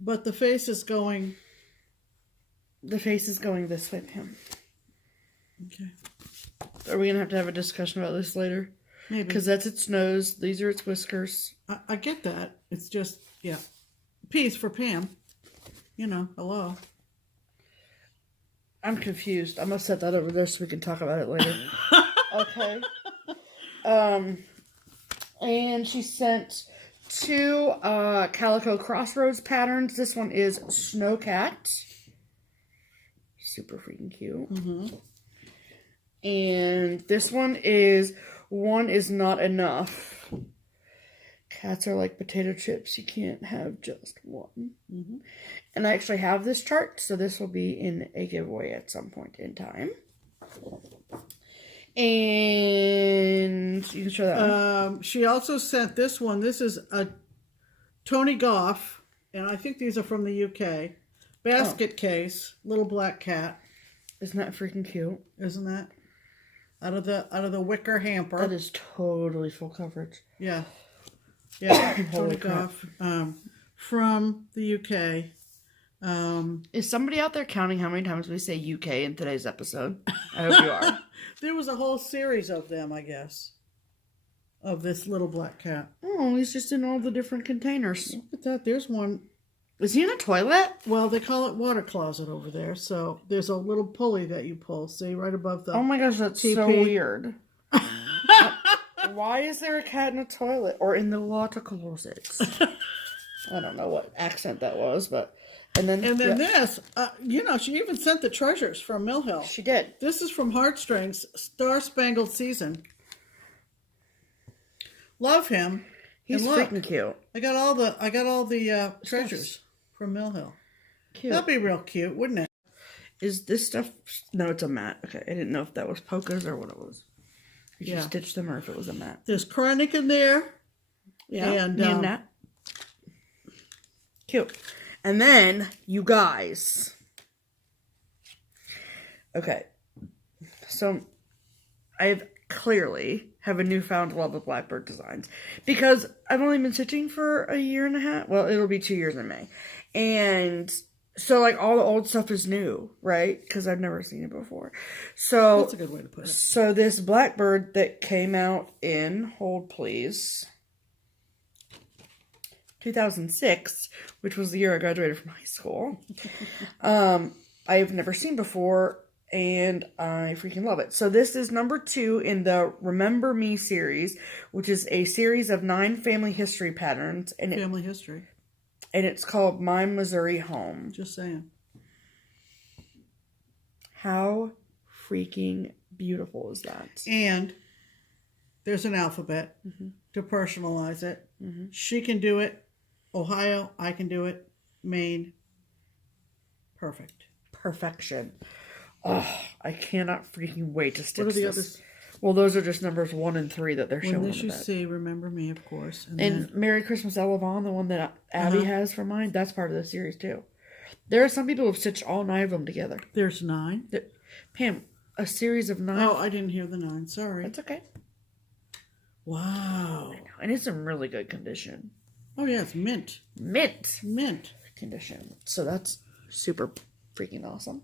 But the face is going... The face is going this way, Pam. Okay. Are we going to have a discussion about this later? Maybe. Because that's its nose. These are its whiskers. I get that. It's just, yeah. Peace for Pam. You know, hello. I'm confused. I'm going to set that over there so we can talk about it later. Okay. And she sent 2 Calico Crossroads patterns. This one is Snowcat. Super freaking cute. Mm-hmm. And this one is Not Enough. Cats are like potato chips. You can't have just one. Mm-hmm. And I actually have this chart, so this will be in a giveaway at some point in time. And you can show that one. She also sent this one. This is a Tony Goff, and I think these are from the UK. Basket case, little black cat. Isn't that freaking cute? Isn't that? Out of the wicker hamper. That is totally full coverage. Yeah. Tony Goff from the UK. Is somebody out there counting how many times we say UK in today's episode? I hope you are. There was a whole series of them, I guess. Of this little black cat. Oh, he's just in all the different containers. Look at that. There's one Is he in a toilet? Well, they call it water closet over there. So there's a little pulley that you pull. See, right above the. Oh my gosh, that's TP. so weird. Why is there a cat in a toilet or in the water closet? I don't know what accent that was, but and then this, she even sent the treasures from Mill Hill. She did. This is from Heartstrings, Star Spangled Season. Love him. He's freaking cute. I got all the treasures from Mill Hill. Cute. That'd be real cute, wouldn't it? Is this stuff? No, it's a mat. Okay, I didn't know if that was polkas or what it was. If you Yeah. stitched them or if it was a mat. There's Chronic in there. Yeah, and that. Cute. And then, you guys. Okay. So, I've clearly have a newfound love of Blackbird designs. Because I've only been stitching for a year and a half. Well, it'll be 2 years in May. And so, like, all the old stuff is new, right? Because I've never seen it before. So, that's a good way to put it. So, this Blackbird that came out in, hold please, 2006, which was the year I graduated from high school, I've never seen before, and I freaking love it. So this is number 2 in the Remember Me series, which is a series of 9 family history patterns. And Family history. And it's called My Missouri Home. Just saying. How freaking beautiful is that? And there's an alphabet to personalize it. She can do it. Ohio, I can do it. Maine, perfect. Perfection. Oh, I cannot freaking wait to stitch What are the this. others? Well, those are just numbers 1 and 3 that they're showing. When this you about. see, remember me, of course. And then, Merry Christmas, Elevon, the one that Abby has for mine, that's part of the series too. There are some people who have stitched all 9 of them together. there's 9. Pam, a series of 9. Oh, I didn't hear the 9. Sorry. That's okay. Wow. And it's in really good condition. Oh, yeah, it's mint. Mint condition. So that's super freaking awesome.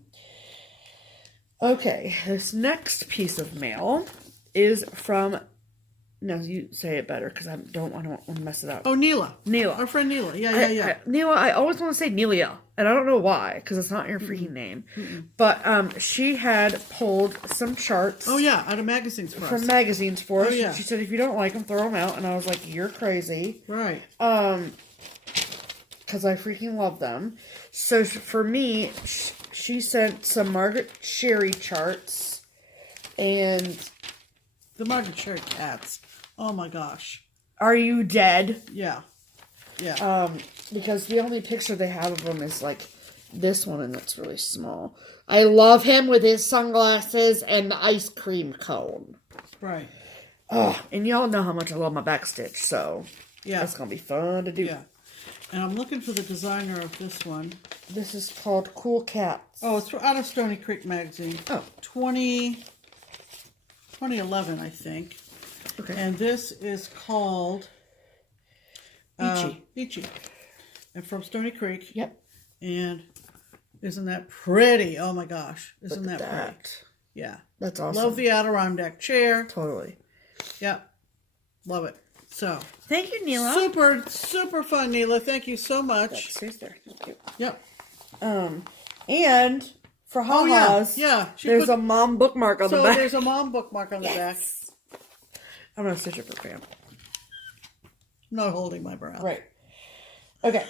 Okay, this next piece of mail is from... No, you say it better because I don't want to mess it up. Oh, Neela. Neela. Our friend Neela. Yeah. Neela, I always want to say Nelia, and I don't know why, because it's not your freaking name. But she had pulled some charts. Oh, yeah, out of magazines for us. From magazines for us. Oh, yeah. She said, if you don't like them, throw them out. And I was like, you're crazy. Right. Because I freaking love them. So for me, she sent some Margaret Sherry charts. And... The Margaret Sherry cats. Oh, my gosh. Are you dead? Yeah. Because the only picture they have of him is like this one, and it's really small. I love him with his sunglasses and the ice cream cone. Right. Oh, and y'all know how much I love my backstitch, so yeah, it's gonna be fun to do. Yeah. And I'm looking for the designer of this one. This is called Cool Cats. Oh, it's out of Stony Creek magazine. Oh. 2011, I think. Okay. And this is called Beachy. And from Stony Creek. Yep. And isn't that pretty? Oh my gosh. Isn't that pretty? Yeah. That's awesome. Love the Adirondack chair. Totally. Yep. Love it. So. Thank you, Neela. Super, super fun, Neela. Thank you so much. That's there. Thank you. Yep. And for ha-has, yeah. There's a mom bookmark on the back. So there's a mom bookmark on the back. I'm going to stitch it for Pam. I'm not holding my breath. Right. Okay.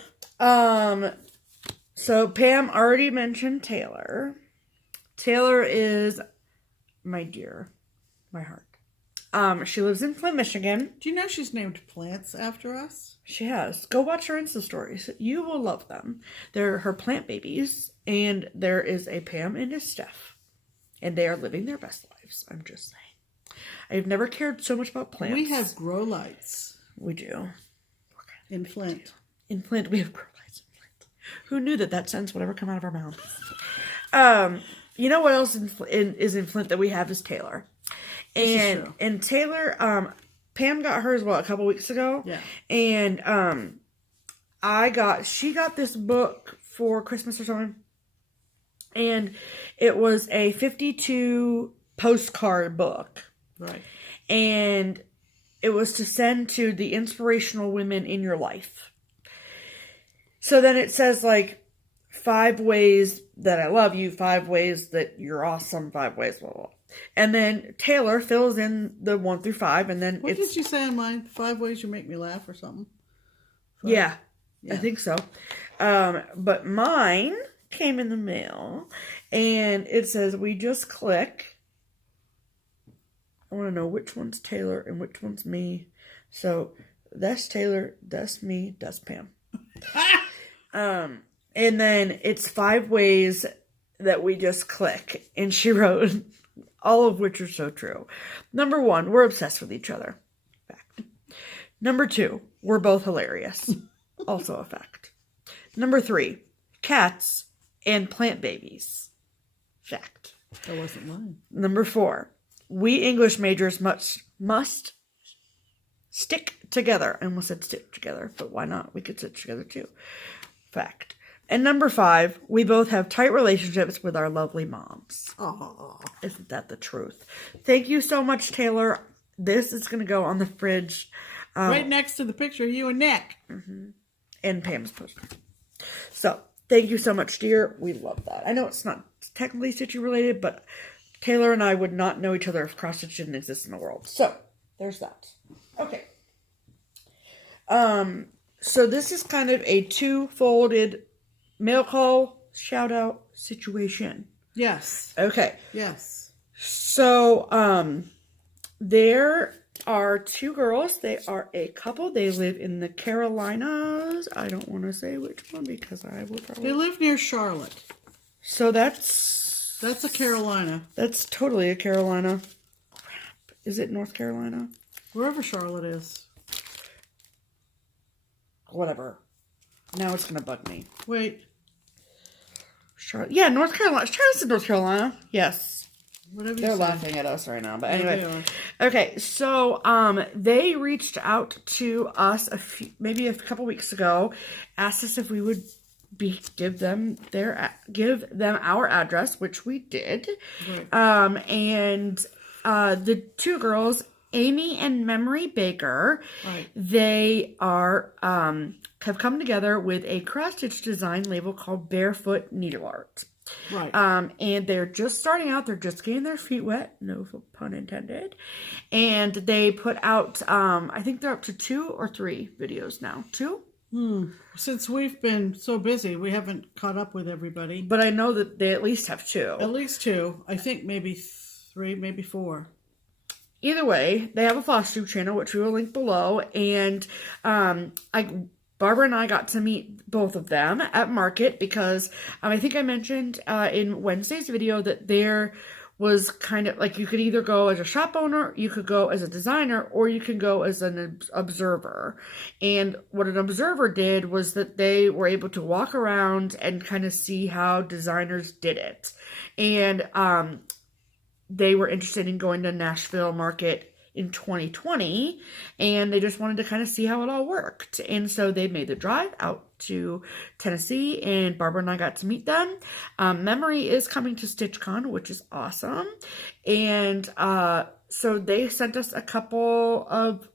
So Pam already mentioned Taylor. Taylor is my dear, my heart. She lives in Flint, Michigan. Do you know she's named plants after us? She has. Go watch her Insta stories. You will love them. They're her plant babies. And there is a Pam and a Steph. And they are living their best lives. I'm just saying. I've never cared so much about plants. We have grow lights. We do. In Flint. In Flint, we have grow lights in Flint. Who knew that sentence would ever come out of our mouths? You know what else is in Flint that we have is Taylor. And Taylor, Pam got hers, a couple weeks ago? Yeah. And she got this book for Christmas or something. And it was a 52 postcard book. Right. And it was to send to the inspirational women in your life. So then it says like 5 ways that I love you, 5 ways that you're awesome, 5 ways, blah, blah. And then Taylor fills in the 1 through 5, and then what did you say on mine? 5 ways you make me laugh or something? 5? Yeah, I think so. But mine came in the mail, and it says, we just click. I want to know which one's Taylor and which one's me. So that's Taylor, that's me, that's Pam. And then it's 5 ways that we just click. And she wrote, all of which are so true. Number 1, we're obsessed with each other. Fact. Number 2, we're both hilarious. Also a fact. Number 3, cats and plant babies. Fact. That wasn't mine. Number 4, we English majors must stick together. I almost said stick together, but why not? We could sit together too. Fact. And number 5, we both have tight relationships with our lovely moms. Oh, Isn't that the truth? Thank you so much, Taylor. This is going to go on the fridge. Right next to the picture of you and Nick. And Pam's poster. So, thank you so much, dear. We love that. I know it's not technically stitchy related, but Taylor and I would not know each other if cross stitch didn't exist in the world. So, there's that. Okay. So this is kind of a 2-folded mail call shout out situation. Yes. Okay. Yes. So, there are 2 girls. They are a couple. They live in the Carolinas. I don't want to say which one because I will probably... They live near Charlotte. So that's a Carolina. That's totally a Carolina. Crap. Is it North Carolina? Wherever Charlotte is. Whatever. Now it's going to bug me. Wait. Charlotte. Yeah, North Carolina. Charlotte's in North Carolina. Yes. Whatever you They're say. laughing at us right now. But Yeah, anyway. they are. Okay, so they reached out to us maybe a couple weeks ago, asked us if we would give them our address, which we did. Right. And the 2 girls, Amy and Memory Baker, Right. they are have come together with a cross stitch design label called Barefoot Needle Art. Right. And they're just starting out. They're just getting their feet wet. No pun intended. And they put out, I think they're up to 2 or 3 videos now. 2? Since we've been so busy, we haven't caught up with everybody. But I know that they at least have 2. At least 2. I think maybe 3, maybe 4. Either way, they have a FlossTube channel, which we will link below. And Barbara and I got to meet both of them at Market because I think I mentioned in Wednesday's video that there was kind of like you could either go as a shop owner, you could go as a designer, or you can go as an observer. And what an observer did was that they were able to walk around and kind of see how designers did it. And they were interested in going to Nashville Market in 2020, and they just wanted to kind of see how it all worked. And so they made the drive out to Tennessee, and Barbara and I got to meet them. Memory is coming to StitchCon, which is awesome. And so they sent us a couple of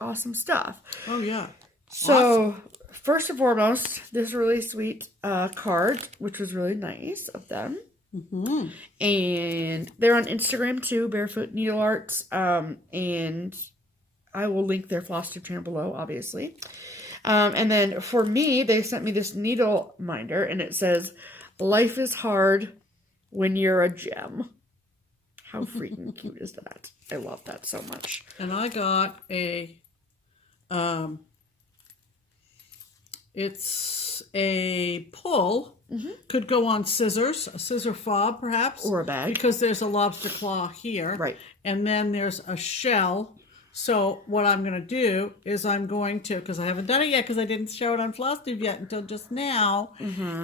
awesome stuff. Oh, yeah. So Awesome. First and foremost, this really sweet card, which was really nice of them. Mm-hmm. And they're on Instagram too, Barefoot Needle Art. And I will link their FlossTube channel below, obviously. And then for me, they sent me this needle minder, and it says, "Life is hard when you're a gem." How freaking cute is that? I love that so much. And I got a, it's a pull. Mm-hmm. Could go on scissors, a scissor fob perhaps. Or a bag. Because there's a lobster claw here. Right. And then there's a shell. So what I'm going to do is I'm going to, because I haven't done it yet because I didn't show it on FlossTube yet until just now,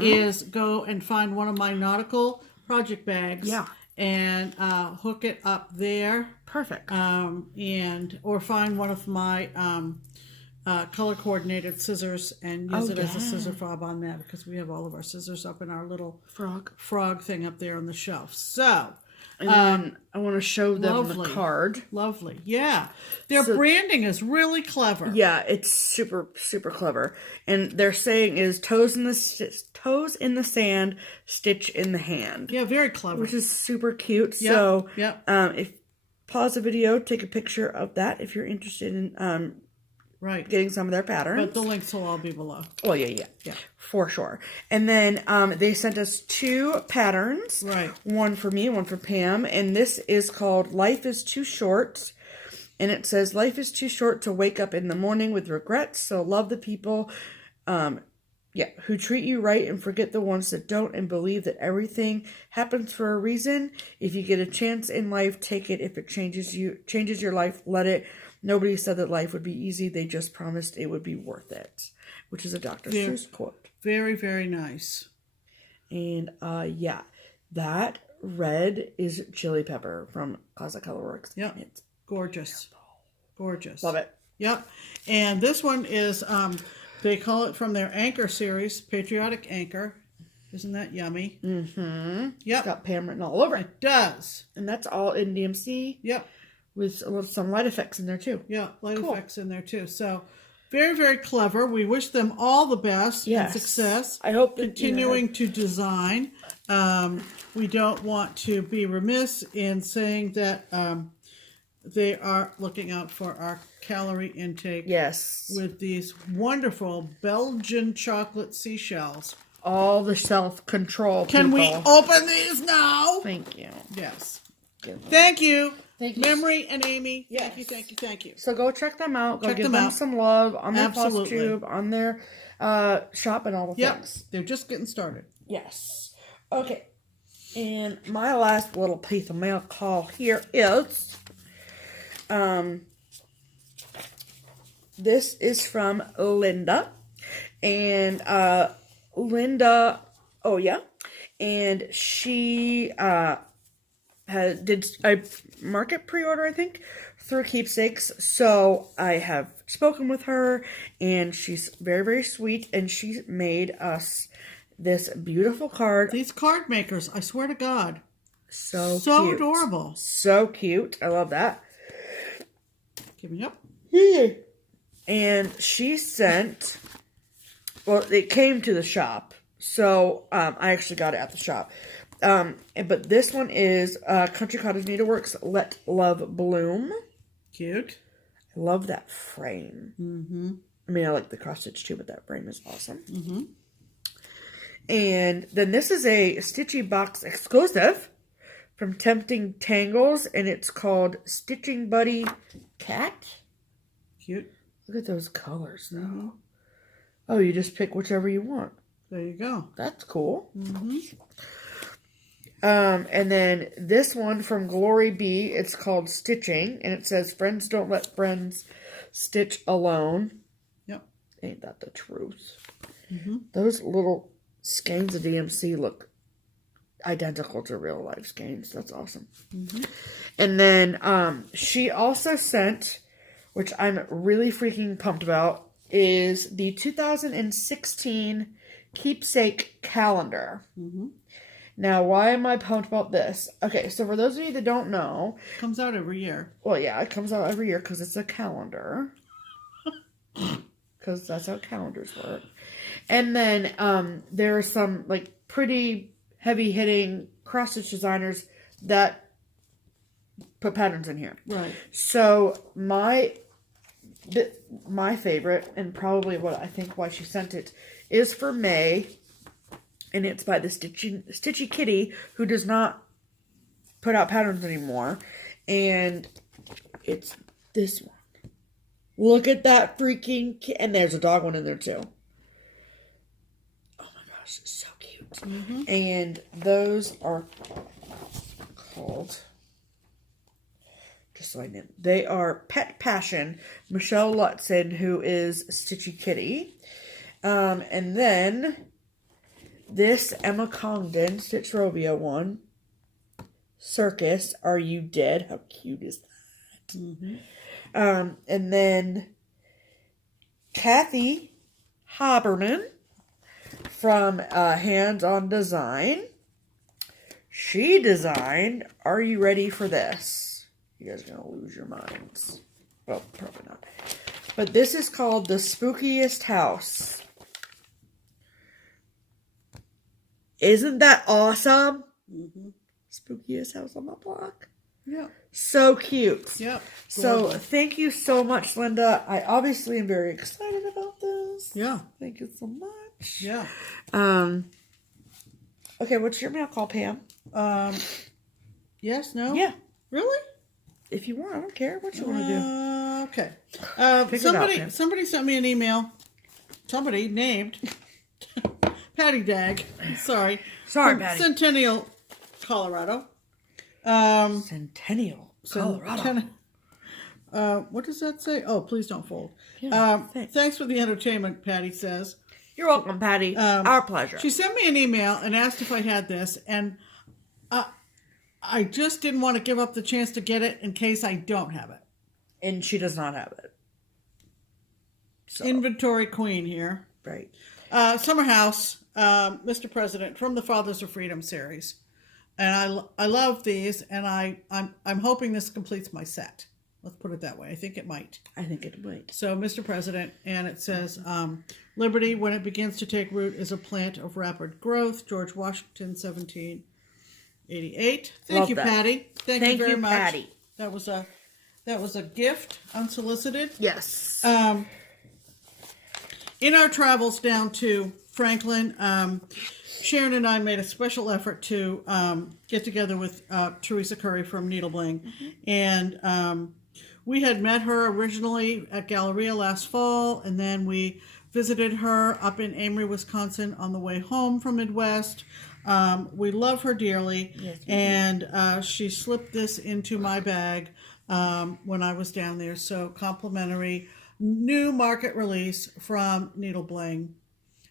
is go and find one of my nautical project bags. Yeah. And hook it up there. Perfect. Or find one of my color coordinated scissors and use it as a scissor fob on that, because we have all of our scissors up in our little frog thing up there on the shelf. So And then I want to show them lovely. the card. Lovely. Yeah. Their branding is really clever. Yeah, it's super, super clever. And they're saying is toes in the sand, stitch in the hand. Yeah, very clever. Which is super cute. Yep. So, Yep. If pause the video, take a picture of that if you're interested in right. getting some of their patterns. But the links will all be below. Oh, yeah. For sure. And then they sent us 2 patterns. Right. One for me, one for Pam. And this is called Life is Too Short. And it says, life is too short to wake up in the morning with regrets. So love the people who treat you right and forget the ones that don't, and believe that everything happens for a reason. If you get a chance in life, take it. If it changes your life, let it. Nobody said that life would be easy. They just promised it would be worth it, which is a Dr. Seuss quote. Very, very nice. And that red is chili pepper from Closet Colorworks. Yep. It's gorgeous. Gorgeous. Love it. Yep. And this one is, they call it from their Anchor series, Patriotic Anchor. Isn't that yummy? Mm-hmm. Yep. It's got Pam written all over it. It does. And that's all in DMC. Yep. With some light effects in there too. Yeah, light effects in there too. So very, very clever. We wish them all the best and success. I hope continuing to design. We don't want to be remiss in saying that they are looking out for our calorie intake. Yes. With these wonderful Belgian chocolate seashells. All the self-control. Can we open these now? Thank you. Yes. Thank you. Thank you. Memory and Amy. Yes. Thank you. So go check them out. Go Check give them them out. some love on their Absolutely. FlossTube, on their shop and all the things. They're just getting started. Yes. Okay. And my last little piece of mail call here is, this is from Linda. And Linda, and she did a market pre-order, I think, through Keepsakes. So I have spoken with her, and she's very, very sweet, and she made us this beautiful card. These card makers, I swear to God. So cute. Adorable. So cute. I love that. Give me up. And she sent, well, it came to the shop. So I actually got it at the shop. But this one is Country Cottage Needleworks Let Love Bloom. Cute. I love that frame. Mm-hmm. I mean, I like the cross stitch too, but that frame is awesome. Mm-hmm. And then this is a Stitchy box exclusive from Tempting Tangles, and it's called Stitching Buddy Cat. Cute. Look at those colors, though. Mm-hmm. Oh, you just pick whichever you want. There you go. That's cool. Mm-hmm. And then this one from Glory B, it's called Stitching, and it says, friends don't let friends stitch alone. Yep. Ain't that the truth? Mm-hmm. Those little skeins of DMC look identical to real life skeins. That's awesome. Mm-hmm. And then she also sent, which I'm really freaking pumped about, is the 2016 Keepsake calendar. Mm-hmm. Now, why am I pumped about this? Okay, so for those of you that don't know... Comes out every year. Well, yeah, it comes out every year because it's a calendar. Because that's how calendars work. And then there are some, like, pretty heavy-hitting cross-stitch designers that put patterns in here. Right. So, my favorite, and probably what I think why she sent it, is for May... And it's by the Stitchy Kitty, who does not put out patterns anymore. And it's this one. Look at that freaking... And there's a dog one in there, too. Oh, my gosh. It's so cute. Mm-hmm. And those are called... Just so I know. They are Pet Passion. Michelle Lutzen, who is Stitchy Kitty. And then... This Emma Congdon Stitch Rovia one. Circus, Are You Dead? How cute is that? Mm-hmm. And then Kathy Haberman from Hands On Design. she designed. Are you ready for this? You guys are going to lose your minds. Well, probably not. But this is called The Spookiest House. Isn't that awesome? Mm-hmm. Spookiest house on the block. Yeah. So cute. Yep. So thank you so much, Linda. I obviously am very excited about this. Yeah. Thank you so much. Yeah. Okay, what's your mail call, Pam? Yes, no? Yeah. Really? If you want, I don't care what you want to do. Okay. Somebody sent me an email. Somebody named Patty Dag. Sorry. Sorry, Patty. Centennial, Colorado. Centennial, Colorado. What does that say? Oh, please don't fold. Yeah, thanks for the entertainment, Patty says. You're welcome, Patty. Our pleasure. She sent me an email and asked if I had this, and I just didn't want to give up the chance to get it in case I don't have it. And she does not have it. So. Inventory queen here. Right. Summer House, Mr. President, from the Fathers of Freedom series. And I love these, and I'm hoping this completes my set. Let's put it that way. I think it might. I think it might. So, Mr. President, and it says, Liberty, when it begins to take root, is a plant of rapid growth. George Washington, 1788. Thank you, Patty. Thank you very much. Patty. That was a gift, unsolicited. Yes. In our travels down to Franklin, Sharon and I made a special effort to get together with Teresa Curry from Needle Bling. Mm-hmm. And we had met her originally at Galleria last fall, and then we visited her up in Amory, Wisconsin on the way home from Midwest. We love her dearly. Yes, and she slipped this into my bag when I was down there. So complimentary, new market release from Needle Bling.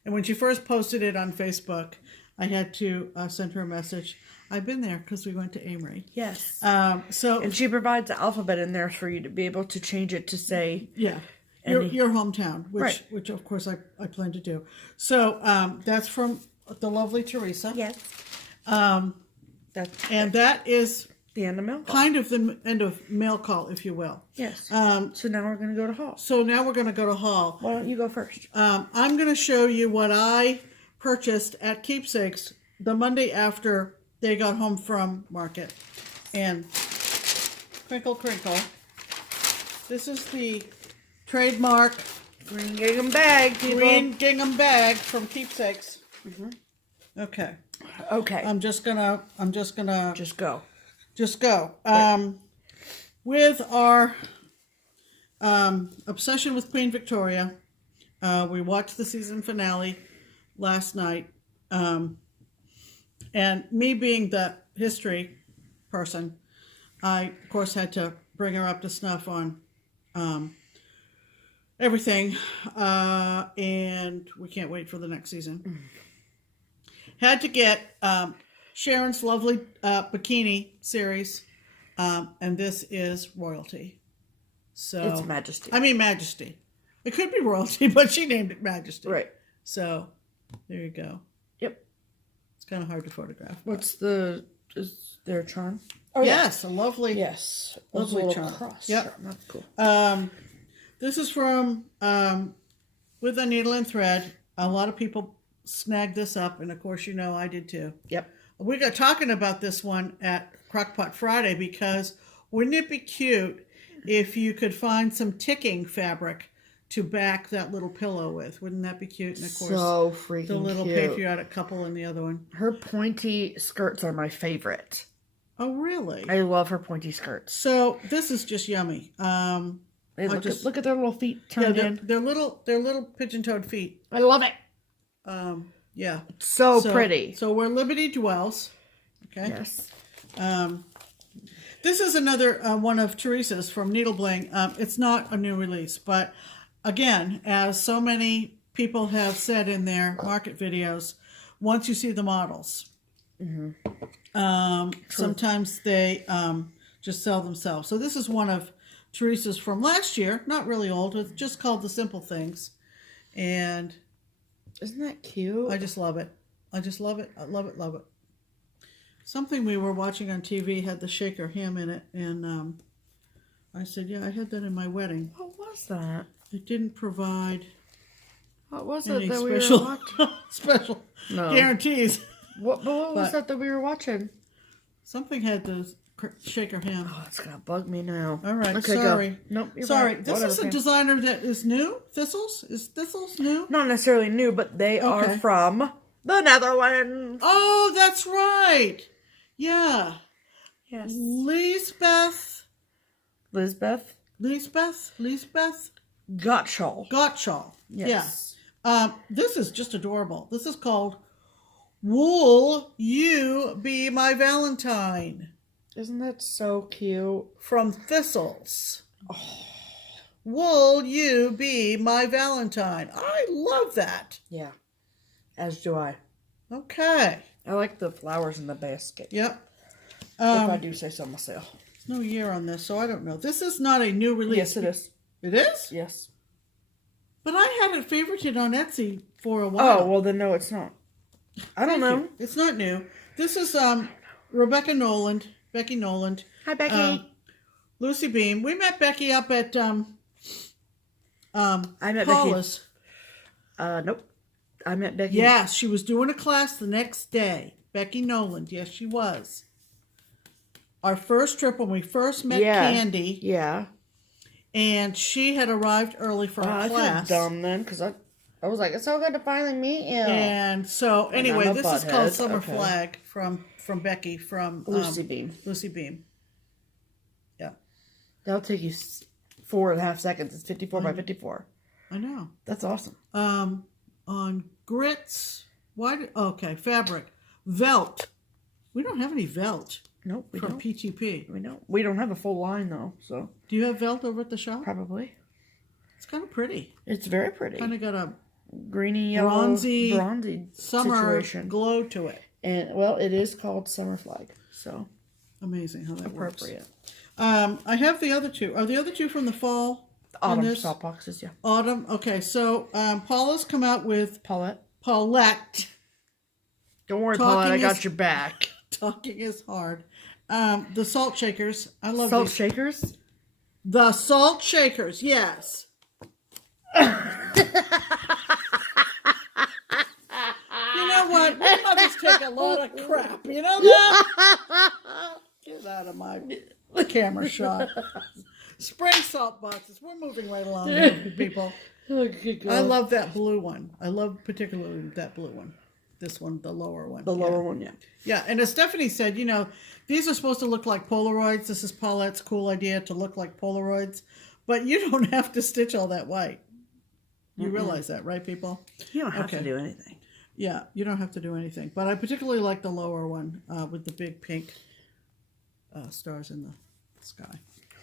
And when she first posted it on Facebook, I had to send her a message. I've been there because we went to Amory. Yes. And she provides the alphabet in there for you to be able to change it to say... Yeah. Your hometown, which of course I plan to do. So that's from the lovely Teresa. Yes. That is the end of mail call. Kind of the end of mail call, if you will. Yes. So now we're going to go to Hall. Why don't you go first? I'm going to show you what I purchased at Keepsakes the Monday after they got home from market. And crinkle, crinkle. This is the trademark green gingham bag, people. Green gingham bag from Keepsakes. Mm-hmm. Okay. I'm just gonna just go. With our obsession with Queen Victoria, we watched the season finale last night, and me being the history person, I of course had to bring her up to snuff on everything, and we can't wait for the next season. Had to get Sharon's lovely bikini series, and this is royalty. So it's Majesty. I mean Majesty. It could be royalty, but she named it Majesty. Right. So there you go. Yep. It's kind of hard to photograph. Is there a charm? Oh yes, a lovely. Yes, lovely charm. Cross. Yep. That's cool. This is from With a Needle and Thread. A lot of people snagged this up, and of course, you know I did too. Yep. We got talking about this one at Crockpot Friday because wouldn't it be cute if you could find some ticking fabric to back that little pillow with? Wouldn't that be cute? And of course, so freaking the little cute. patriotic couple in the other one. Her pointy skirts are my favorite. Oh, really? I love her pointy skirts. So this is just yummy. Hey, look at their little feet turned in. They're little pigeon-toed feet. I love it. Yeah. So pretty. So where Liberty dwells. Okay. Yes. This is another one of Teresa's from Needle Bling. It's not a new release, but again, as so many people have said in their market videos, once you see the models, sometimes they just sell themselves. So this is one of Teresa's from last year, not really old. It's just called The Simple Things. And isn't that cute? I just love it. I just love it. I love it, love it. something we were watching on TV had the shaker ham in it, and I said, yeah, I had that in my wedding. What was that? It didn't provide What was any it that we were special watching? special No. guarantees. What was But- that that we were watching? Something had the shaker ham. Oh, it's gonna bug me now. All right, Okay, sorry. go. Nope, you're Sorry. right. This Whatever, is a Pam. designer that is new. Thistles? Is Thistles new? Not necessarily new, but they are Okay. from the Netherlands. Oh, that's right. Yeah. Yes. Lisbeth Lisbeth Gottschall. Gottschall. Yes. Yeah. This is just adorable. This is called Wool You Be My Valentine Isn't that so cute? from Thistles. Wool You Be My Valentine. I love that. Yeah. As do I. Okay. I like the flowers in the basket. Yep. If I do say so myself. There's no year on this, so I don't know. This is not a new release. Yes, it is. It is? Yes. But I had it favorited on Etsy for a while. Oh, well then no, it's not. I don't know. It's not new. This is Becky Noland. Hi, Becky. Lucy Beam. We met Becky up at I met Paula's. Becky. Nope. I met Becky. Yes, she was doing a class the next day. Becky Noland. Yes, she was. Our first trip when we first met Candy. Yeah. And she had arrived early for our I class. feel dumb then, because I was like, it's so good to finally meet you. And so, anyway, I'm a this is called butthead. Summer Okay. Flag from Becky from Lucy Beam. Lucy Beam. Yeah, That'll take you 4.5 seconds. It's 54 by 54. I know. That's awesome. On grits, okay, fabric, Velt. We don't have any Velt Nope, we from don't. PTP. We don't. We don't have a full line though, so Do you have Velt over at the shop? probably. It's kind of pretty. It's very pretty. Kind of got a Greeny yellow, bronzy summer situation. glow to it. And well, it is called Summer Flag, so Amazing how that appropriate. works. I have the other two. Are the other two from the fall? Autumn this? soft boxes, yeah. Autumn. Okay, so Paula's come out with Paulette. Don't worry, Talking Paulette. I got is- your back. Talking is hard. The salt shakers. I love Salt these. shakers. The salt shakers. Yes. You know what? We mothers take a lot of crap. You know that? Get out of my camera shot. Spring salt boxes. We're moving right along here, people. I love that blue one. I love particularly that blue one. This one, the lower one. The lower one, yeah. Yeah, and as Stephanie said, you know, these are supposed to look like Polaroids. This is Paulette's cool idea to look like Polaroids. But you don't have to stitch all that white. You realize that, right, people? You don't have to do anything. Yeah, you don't have to do anything. But I particularly like the lower one with the big pink stars in the sky.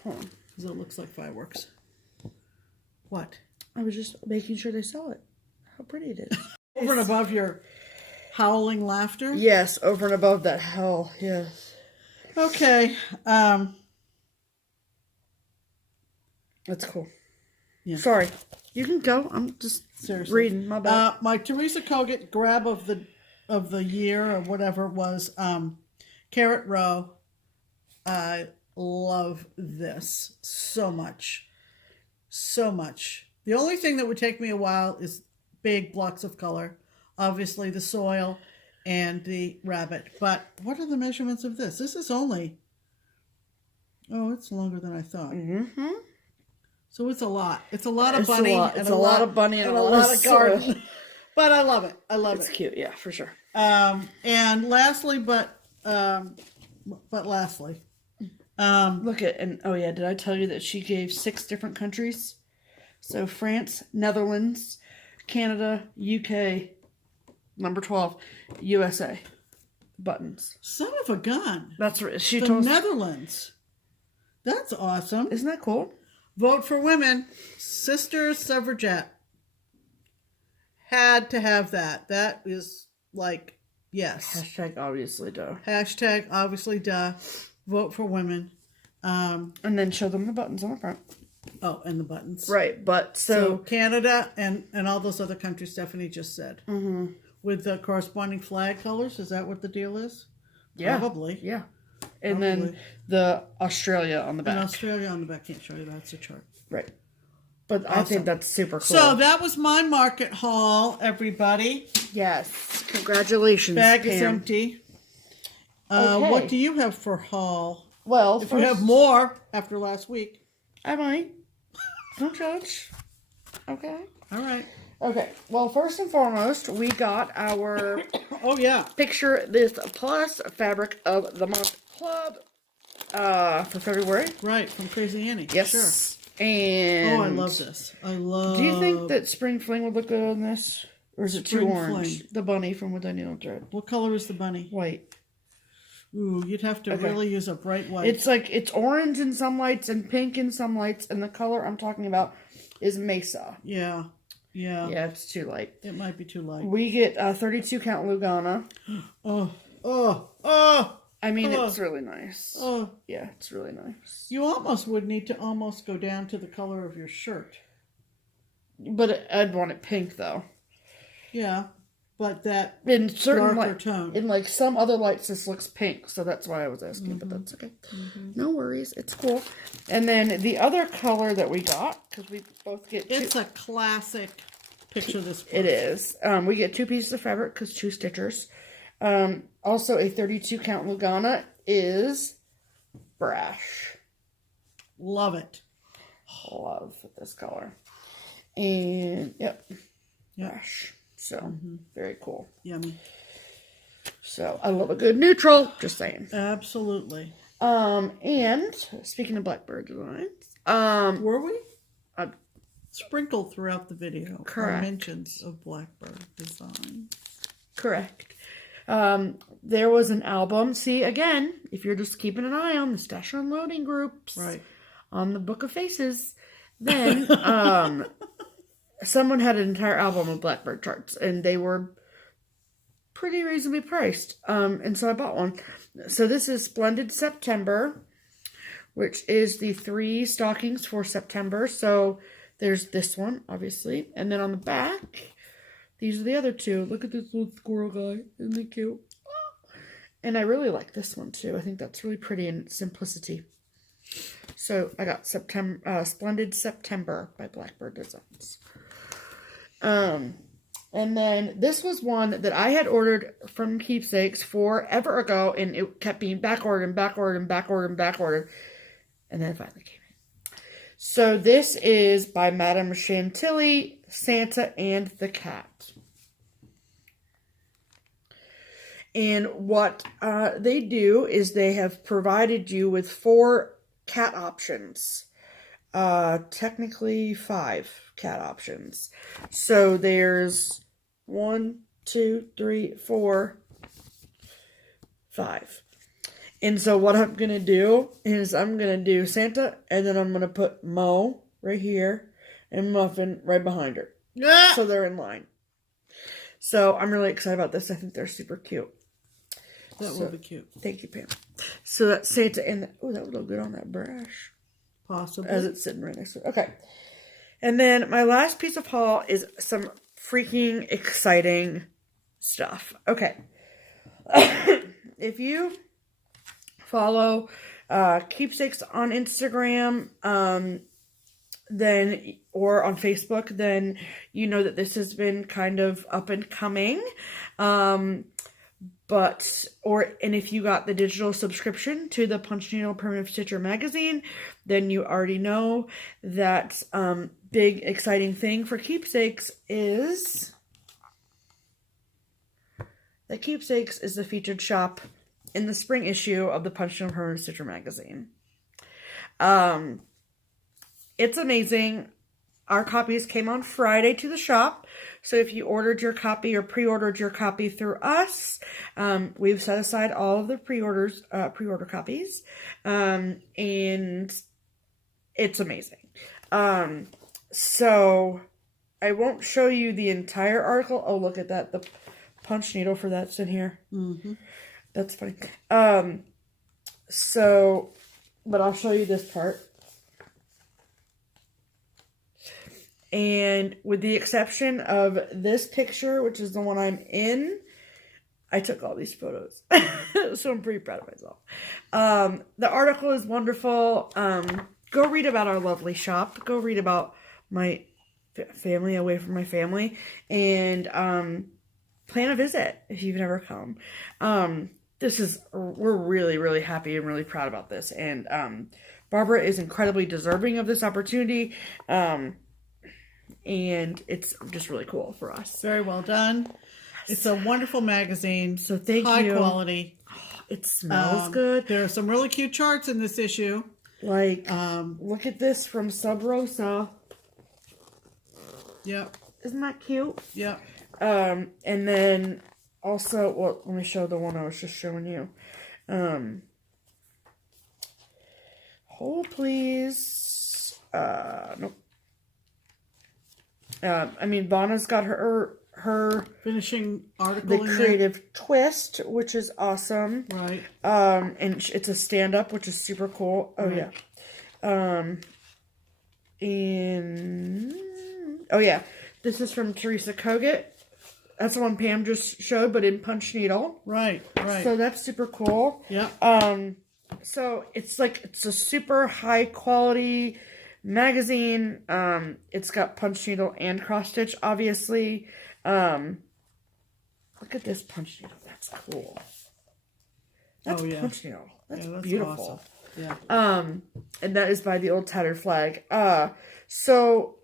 Because it looks like fireworks. What? I was just making sure they saw it. How pretty it is. Over and above your howling laughter? Yes, over and above that hell, yes. Okay. That's cool. Yeah. Sorry. You can go. I'm just Seriously. reading. My bad. My Teresa Kogut grab of the year or whatever was Carrot Row. I love this so much. So much. The only thing that would take me a while is big blocks of color. Obviously the soil and the rabbit. But what are the measurements of this? This is only... Oh, it's longer than I thought. Mm-hmm. So it's a lot. It's a lot of bunny. It's a lot of bunny and a lot of garden. But I love it. I love It's it. cute, yeah, for sure. And lastly, but lastly, Look at, and oh yeah, did I tell you that she gave 6 different countries? So France, Netherlands, Canada, UK, number 12, USA. Buttons. son of a gun. That's right. She The told us. Netherlands. That's awesome. Isn't that cool? Vote for women. Sisters Suffragette. Had to have that. That is like, yes. Hashtag obviously, duh. Hashtag obviously duh. Vote for women. And then show them the buttons on the front. Oh, and the buttons. Right, but So so Canada and all those other countries Stephanie just said. mm-hmm. With the corresponding flag colors. Is that what the deal is? Yeah. Probably. Yeah. And then the Australia on the back. And Australia on the back. Can't show you that. It's a chart. Right. But Awesome. I think that's super cool. So that was my market haul, everybody. Yes. Congratulations, Bag Pam. is empty. Okay. What do you have for haul? Well, if you have more after last week. I might. Don't judge. Okay. All right. Okay. Well, first and foremost, we got our oh yeah, Picture This Plus Fabric of the Month Club for February. Right, from Crazy Annie. Yes. Sure. And I love this. I love. Do you think that Spring Fling would look good on this? Or is it too Spring orange? Fling. The bunny from With a Needle Thread. What color is the bunny? White. Ooh, you'd have to really use a bright white. It's like, it's orange in some lights and pink in some lights. And the color I'm talking about is Mesa. Yeah. Yeah. Yeah, it's too light. It might be too light. We get 32 count Lugana. I mean, it's really nice. Yeah, it's really nice. You almost would need to almost go down to the color of your shirt. But I'd want it pink, though. Yeah, but that in certain darker tone. In like some other lights, this looks pink, so that's why I was asking. But that's okay. No worries, it's cool. And then the other color that we got, because we both get it's a classic Picture This Plus. It is. We get 2 pieces of fabric because 2 stitchers. Also, a 32 count Lugana is Brash. Love it. Love this color. And yep. Brash. So very cool. Yummy. So I love a good neutral. Just saying. Absolutely. And speaking of Blackbird designs, were we? Sprinkled throughout the video. Correct. Mentions of Blackbird designs. Correct. There was an album. See, again, if you're just keeping an eye on the Stash Unloading groups, right, on the Book of Faces, then someone had an entire album of Blackbird charts, and they were pretty reasonably priced. And so I bought one. So this is Splendid September, which is the 3 stockings for September. So there's this one, obviously, and then on the back, these are the other 2. Look at this little squirrel guy. Isn't he cute? And I really like this one, too. I think that's really pretty in its simplicity. So I got Splendid September by Blackbird Designs. And then this was one that I had ordered from Keepsakes forever ago, and it kept being backordered and backordered and backordered and backordered. And then it finally came in. So this is by Madame Chantilly, Santa and the Cat. And what they do is they have provided you with 4 cat options. Technically 5 cat options. So there's 1, 2, 3, 4, 5. And so what I'm going to do is I'm going to do Santa, and then I'm going to put Mo right here and Muffin right behind her. Yeah. So they're in line. So I'm really excited about this. I think they're super cute. That will be cute. Thank you, Pam. So that's Santa and oh, that would look good on that brush. Possibly. As it's sitting right next to it. Okay. And then my last piece of haul is some freaking exciting stuff. Okay. If you follow Keepsakes on Instagram, then or on Facebook, then you know that this has been kind of up and coming. And if you got the digital subscription to the Punch Needle Primitive Stitcher magazine, then you already know that big exciting thing for Keepsakes is that Keepsakes is the featured shop in the spring issue of the Punch Needle Primitive Stitcher magazine. It's amazing. Our copies came on Friday to the shop. So if you ordered your copy or pre-ordered your copy through us, we've set aside all of the pre-order copies. And it's amazing. So I won't show you the entire article. Oh, look at that. The punch needle for that's in here. Mm-hmm. That's funny. But I'll show you this part. And with the exception of this picture, which is the one I'm in, I took all these photos. So I'm pretty proud of myself. The article is wonderful. Go read about our lovely shop. Go read about my family away from my family. And plan a visit if you've never come. We're really, really happy and really proud about this. And Barbara is incredibly deserving of this opportunity. And it's just really cool for us. Very well done. It's a wonderful magazine. So thank you. High quality. It smells good. There are some really cute charts in this issue. Like, look at this from Sub Rosa. Yep. Isn't that cute? Yep. And then also, well, let me show the one I was just showing you. Hold please. Nope. I mean, Vanna's got her finishing article the in creative there. twist, which is awesome. Right. And it's a stand up, which is super cool. Oh right. Yeah. Oh yeah, this is from Teresa Kogut. That's the one Pam just showed, but in punch needle. Right. Right. So that's super cool. Yeah. So it's a super high quality magazine. It's got punch needle and cross stitch, obviously. Look at this punch needle. That's cool. That's punch needle. That's beautiful. Awesome. Yeah. And that is by the Old Tattered Flag. So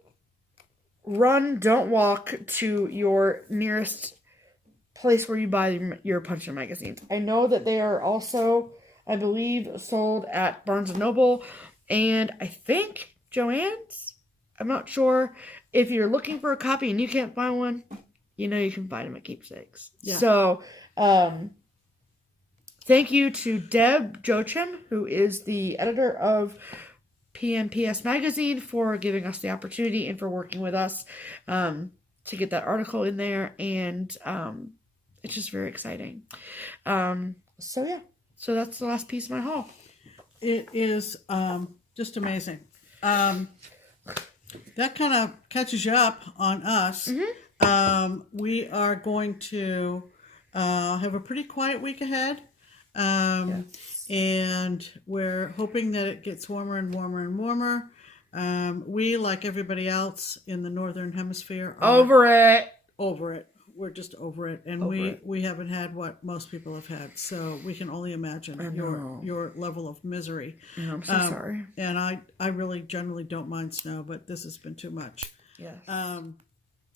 run, don't walk to your nearest place where you buy your punch magazines. I know that they are also, I believe, sold at Barnes & Noble and I think Joann's. I'm not sure. If you're looking for a copy and you can't find one, you know you can find them at Keepsakes. Yeah. So, thank you to Deb Joachim, who is the editor of PMPS Magazine, for giving us the opportunity and for working with us to get that article in there. And it's just very exciting. So, yeah. So, that's the last piece of my haul. It is just amazing. That kind of catches you up on us. Mm-hmm. We are going to have a pretty quiet week ahead. Yes. And we're hoping that it gets warmer and warmer and warmer. We, like everybody else in the Northern Hemisphere, are over it. We're just over it. And we haven't had what most people have had. So we can only imagine your level of misery. Yeah, I'm so sorry. And I really generally don't mind snow, but this has been too much. Yes.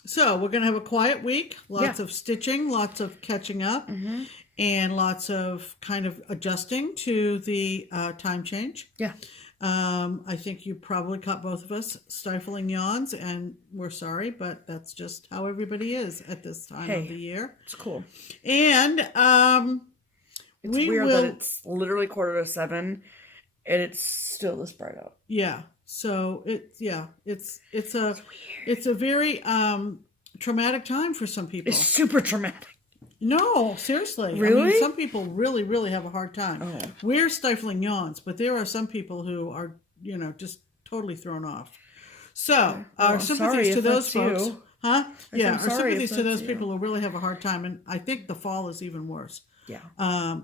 So we're going to have a quiet week. Lots of stitching, lots of catching up, mm-hmm. and lots of kind of adjusting to the time change. Yeah. I think you probably caught both of us stifling yawns, and we're sorry, but that's just how everybody is at this time of the year. It's cool. And it's weird that it's literally 6:45, and it's still this bright out. Yeah. So it's a very traumatic time for some people. It's super traumatic. No, seriously. Really? I mean, some people really, really have a hard time. Oh. We're stifling yawns, but there are some people who are, just totally thrown off. So, our sympathies to those folks. You. Huh? Yeah, our sympathies to those people who really have a hard time. And I think the fall is even worse. Yeah.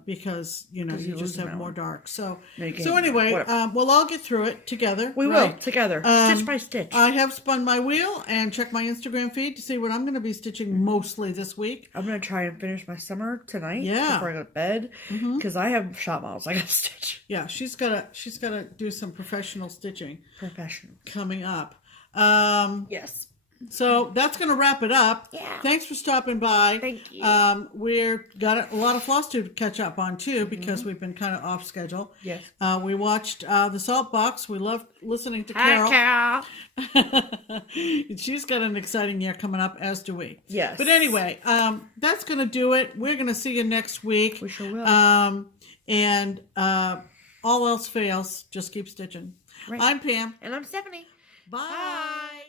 Because, you just have more dark. So so anyway, we'll all get through it together. We will, together. Stitch by stitch. I have spun my wheel and checked my Instagram feed to see what I'm going to be stitching mostly this week. I'm going to try and finish my summer tonight before I go to bed. Because I have shop models I got to stitch. Yeah, she's gotta do some professional stitching. Coming up. Yes. So that's going to wrap it up. Yeah. Thanks for stopping by. Thank you. We're got a lot of FlossTube to catch up on too, because we've been kind of off schedule. Yes. We watched the Salt Box. We loved listening to Carol. She's got an exciting year coming up, as do we. Yes. But anyway, that's going to do it. We're going to see you next week. We sure will. And all else fails, just keep stitching. Right. I'm Pam. And I'm Stephanie. Bye.